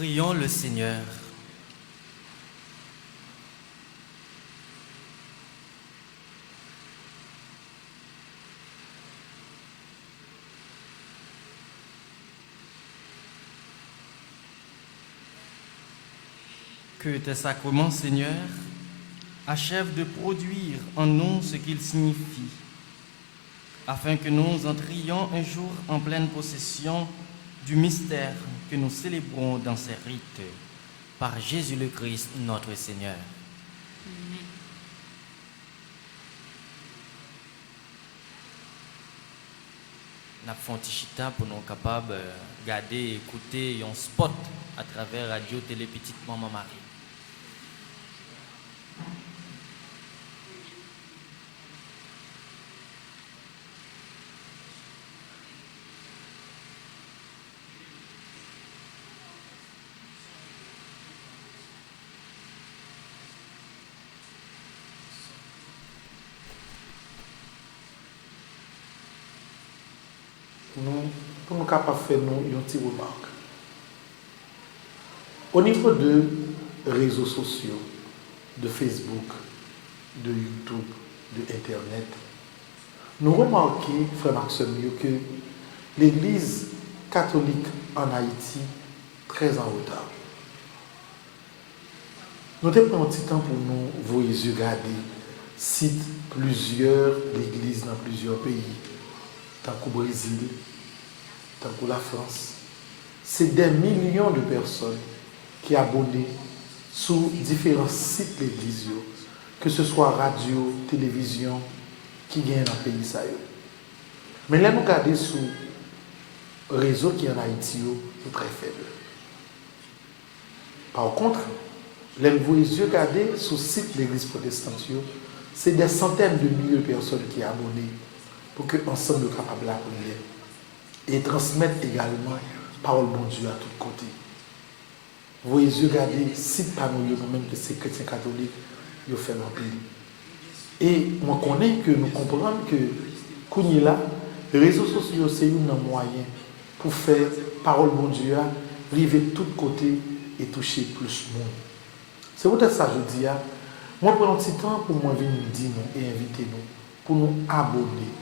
Prions le Seigneur. Que tes sacrements, Seigneur, achèvent de produire en nous ce qu'ils signifient, afin que nous entrions un jour en pleine possession du mystère que nous célébrons dans ces rites, par Jésus le Christ, notre Seigneur. Amen. Nous avons fait pour nous capables de regarder et écouter un spot à travers Radio Télé Petite Maman Marie. Pour nous capables de faire une petite remarque. Au niveau de réseaux sociaux, de Facebook, de YouTube, de Internet, nous remarquons, frère Maxime, que l'Église catholique en Haïti est très en retard. Nous avons pris un petit temps pour nous voir regarder site plusieurs églises dans plusieurs pays, tant qu'au Brésil, tant que la France. C'est des millions de personnes qui abonnent sur différents sites de l'église, que ce soit radio, télévision, qui gagnent dans le pays. Mais là, nous regardons sur le réseau qui est en Haïti, c'est très faible. Par contre, les yeux regardés sur le site de l'église protestante, c'est des centaines de milliers de personnes qui abonnent pour que ensemble nous capables de la prière et transmettre également parole bon Dieu à tous côtés. Vous voyez, regardez, si par nous, même que c'est chrétiens catholiques, ils font un pays. Et moi, je connais que nous comprenons que les réseaux sociaux, c'est un moyen pour faire parole bon Dieu, arriver de tous côtés et toucher plus de monde. C'est peut-être ça que je dis. Moi, je prends un petit temps pour moi venir nous dire et inviter nous, pour nous abonner.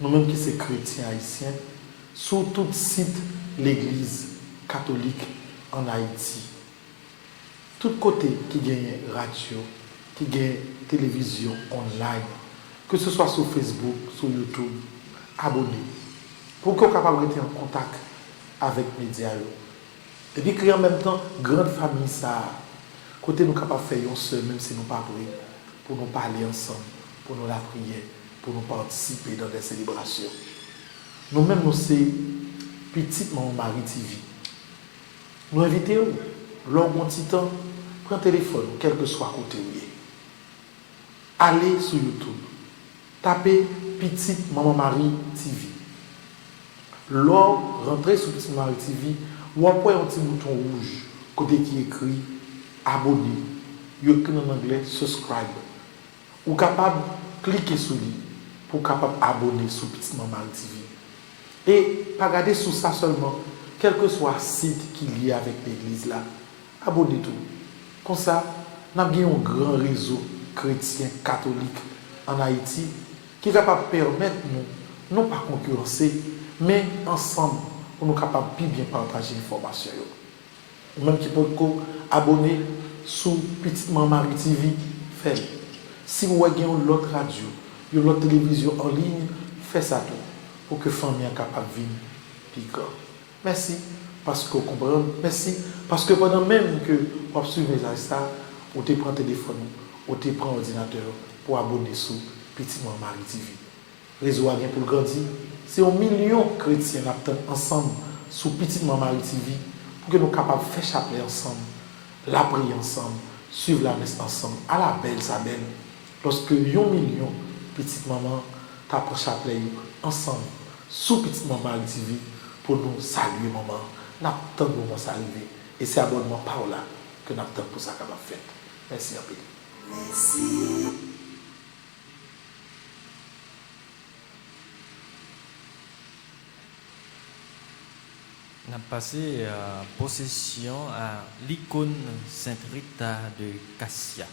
Nous-mêmes qui sommes chrétiens haïtiens, sur tout site l'église catholique en Haïti. Tout côté qui gagne radio, qui gagne télévision online, que ce soit sur Facebook, sur YouTube, abonnez. Pour qu'on soit capable d'être en contact avec les médias. Et puis créer en même temps grande famille ça. Côté nous capables de faire un seul, même si nous ne pas prier, pour nous parler ensemble, pour nous la prière, pour nous participer dans des célébrations. Nous-mêmes, nous sommes Petite Maman Marie TV. Nous invitons, lors de petit temps, prenez le téléphone, quel que soit côté où il est. Allez sur YouTube, tapez Petite Maman Marie TV. Lors rentrez sur Petite Maman Marie TV, vous avez un petit bouton rouge, côté qui écrit abonner. Vous écrit en anglais subscribe. Vous êtes capable de cliquer sur lui pour capable abonner sur Petite Maman Marie TV. Et pas regarder sur ça seulement, quel que soit le site qui est lié avec l'église là, abonnez-vous. Comme ça, nous avons un grand réseau chrétien catholique en Haïti qui est capable de permettre nous non pas concurrencer, mais ensemble, pour nous capables de bien partager l'information. Même qui peut abonner sur Petite Marie TV, fait. Si vous avez une autre radio, une autre télévision en ligne, faites ça tout pour que la famille soit capable de vivre plus grand. Merci parce que vous comprenez. Merci parce que pendant même que vous suivez ça, vous prenez le téléphone, vous prenez l'ordinateur pour abonner sur Petite Marie TV. Le réseau a bien pour grandir. C'est 1 million de chrétiens qui attendent ensemble sur Petite Marie TV pour que nous soyons capables de faire chapelet ensemble, la prier ensemble, suivre la messe ensemble, à la belle, sa belle. Lorsque 1 million de petites mamans tapent chapelet ensemble sous Petite Marie TV pour nous saluer maman, nous attendons moment s'arriver. Et c'est abonnement par là que nous attendons pour ça qu'on va faire. Merci un peu. Merci. On a passé possession à l'icône Sainte Rita de Cassia.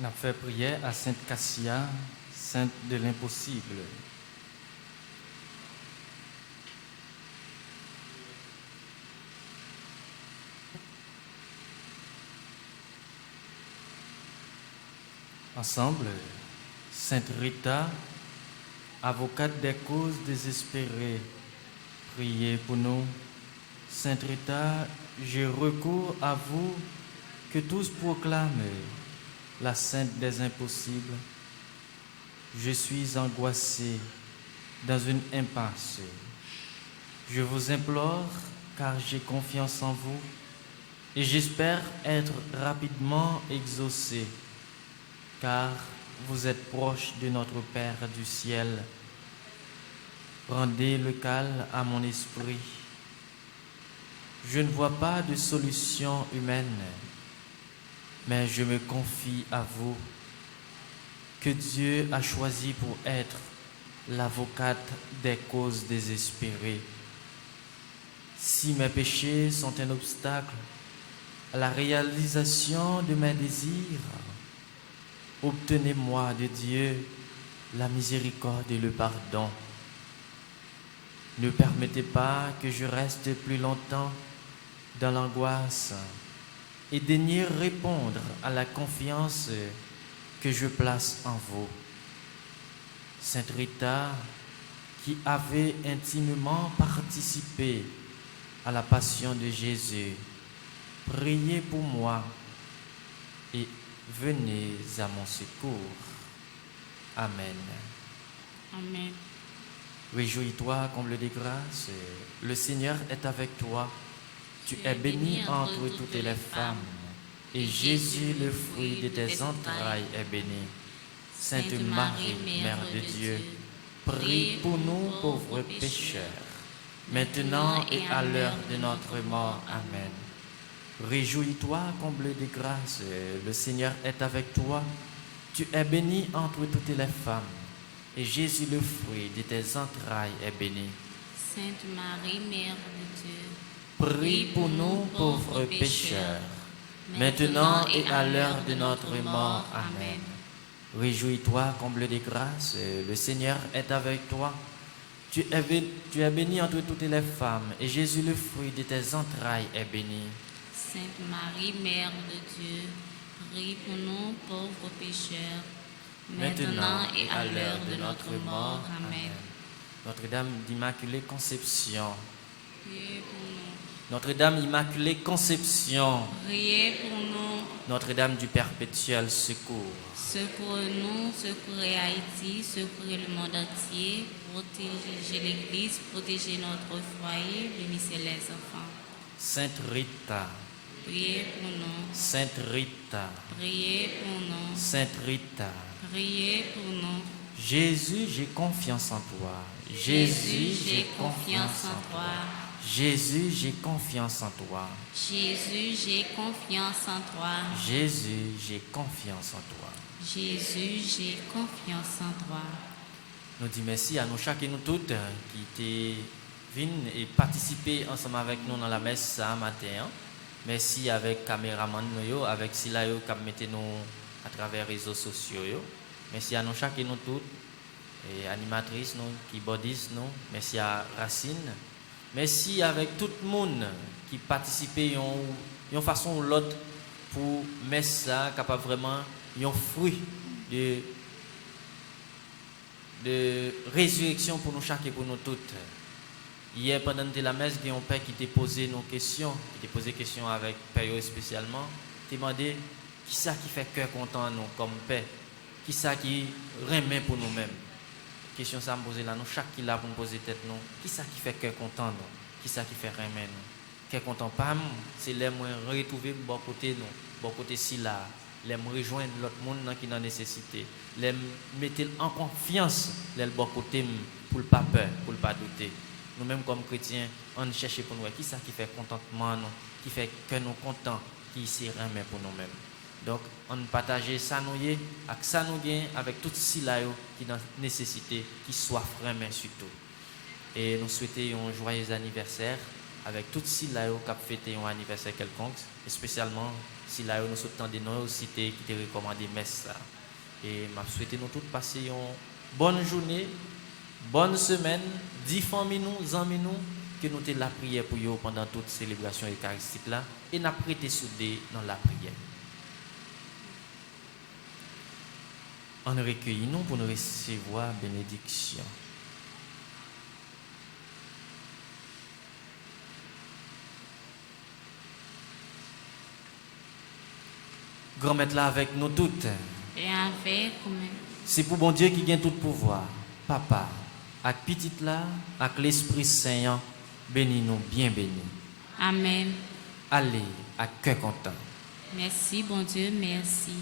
On a fait prière à Sainte Cassia, sainte de l'impossible. Ensemble, Sainte Rita, avocate des causes désespérées, priez pour nous. Sainte Rita, je recours à vous que tous proclament la sainte des impossibles. Je suis angoissé dans une impasse. Je vous implore car j'ai confiance en vous et j'espère être rapidement exaucé car vous êtes proche de notre Père du ciel. Rendez le calme à mon esprit. Je ne vois pas de solution humaine, mais je me confie à vous, que Dieu a choisi pour être l'avocate des causes désespérées. Si mes péchés sont un obstacle à la réalisation de mes désirs, obtenez-moi de Dieu la miséricorde et le pardon. Ne permettez pas que je reste plus longtemps dans l'angoisse et daignez répondre à la confiance que je place en vous. Sainte Rita, qui avait intimement participé à la passion de Jésus, priez pour moi et venez à mon secours. Amen. Amen. Réjouis-toi, comble de grâce, le Seigneur est avec toi. Tu es bénie entre toutes les femmes, et Jésus, le fruit de tes entrailles, est béni. Sainte Marie, Mère de Dieu, prie pour nous pauvres pécheurs, maintenant et à l'heure de notre mort. Amen. Réjouis-toi, comble de grâce, le Seigneur est avec toi. Tu es bénie entre toutes les femmes, et Jésus, le fruit de tes entrailles, est béni. Sainte Marie, Mère de Dieu, prie pour nous pauvres pécheurs, maintenant et à l'heure de notre mort. Amen. Réjouis-toi, comble de grâce, le Seigneur est avec toi. Tu es bénie entre toutes les femmes, et Jésus, le fruit de tes entrailles, est béni. Sainte Marie, Mère de Dieu, prie pour nous pauvres pécheurs, maintenant et à l'heure de notre mort. Amen. Notre-Dame d'Immaculée Conception. Priez pour nous. Notre-Dame Immaculée Conception. Priez pour nous. Notre-Dame du Perpétuel Secours. Secours-nous, secourez Haïti, secourez le monde entier, protégez l'Église, protégez notre foyer, bénissez les enfants. Sainte Rita. Priez pour nous. Sainte Rita. Priez pour nous. Sainte Rita. Priez pour nous. Jésus, j'ai confiance en toi. Jésus, j'ai confiance en toi. Jésus, j'ai confiance en toi. Jésus, j'ai confiance en toi. Jésus, j'ai confiance en toi. Jésus, j'ai confiance en toi. Nous disons merci à nous chacun et nous toutes qui étaient venus et participé ensemble avec nous dans la messe ce matin. Merci avec caméraman nous, avec Silayo qui mettait nous à travers les réseaux sociaux. Merci à nous chacun et nous toutes, et animatrices nous, qui bodisent nous. Merci à Racine. Merci avec tout le monde qui participait d'une façon ou l'autre pour mettre ça capable vraiment un fruit de résurrection pour nous chacun et pour nous toutes. Hier, pendant la messe, il y a un père qui t'a posé nos questions, qui t'a posé des questions avec père spécialement. Il t'a demandé qui ça qui fait cœur content nous comme père, qui ça qui remet pour nous-mêmes. Question ça me poser là, nous chaque qui là pour nous poser tête nous, qui ça qui fait cœur content nous, qui ça qui fait remet nous. Cœur content pas c'est les moins retrouver bon côté nous, bon côté si là, les rejoindre l'autre monde qui dans nécessité, les mettre en confiance les bon côté pour pas peur, pour pas douter. Nous-mêmes comme chrétiens, on cherche pour nous qui ça qui fait contentement nous, qui fait que nous contents, qui s'y remet pour nous-mêmes. Donc, on partage ça nous avec ça nous gain avec tout ce là qui dans nécessité, qui soit remet surtout. Et nous souhaitons un joyeux anniversaire avec tout ce là qui a fêté un anniversaire quelconque, et spécialement Si là, nous sommes des noms cités qui te recommandé messe ça. Et m'a souhaité nous tous passer une bonne journée, bonne semaine, 10 familles nous, amis nous, que nous te la prière pour eux pendant toute célébration eucharistique là, et n'a prêté soudé dans la prière. On recueille nous pour nous recevoir bénédiction. Grand-mère là avec nous toutes. Et avec nous. C'est pour bon Dieu qui gagne tout pouvoir. Papa, avec petite là, avec l'Esprit Saint, bénis nous, bien bénis. Amen. Allez, à cœur content. Merci, bon Dieu, merci.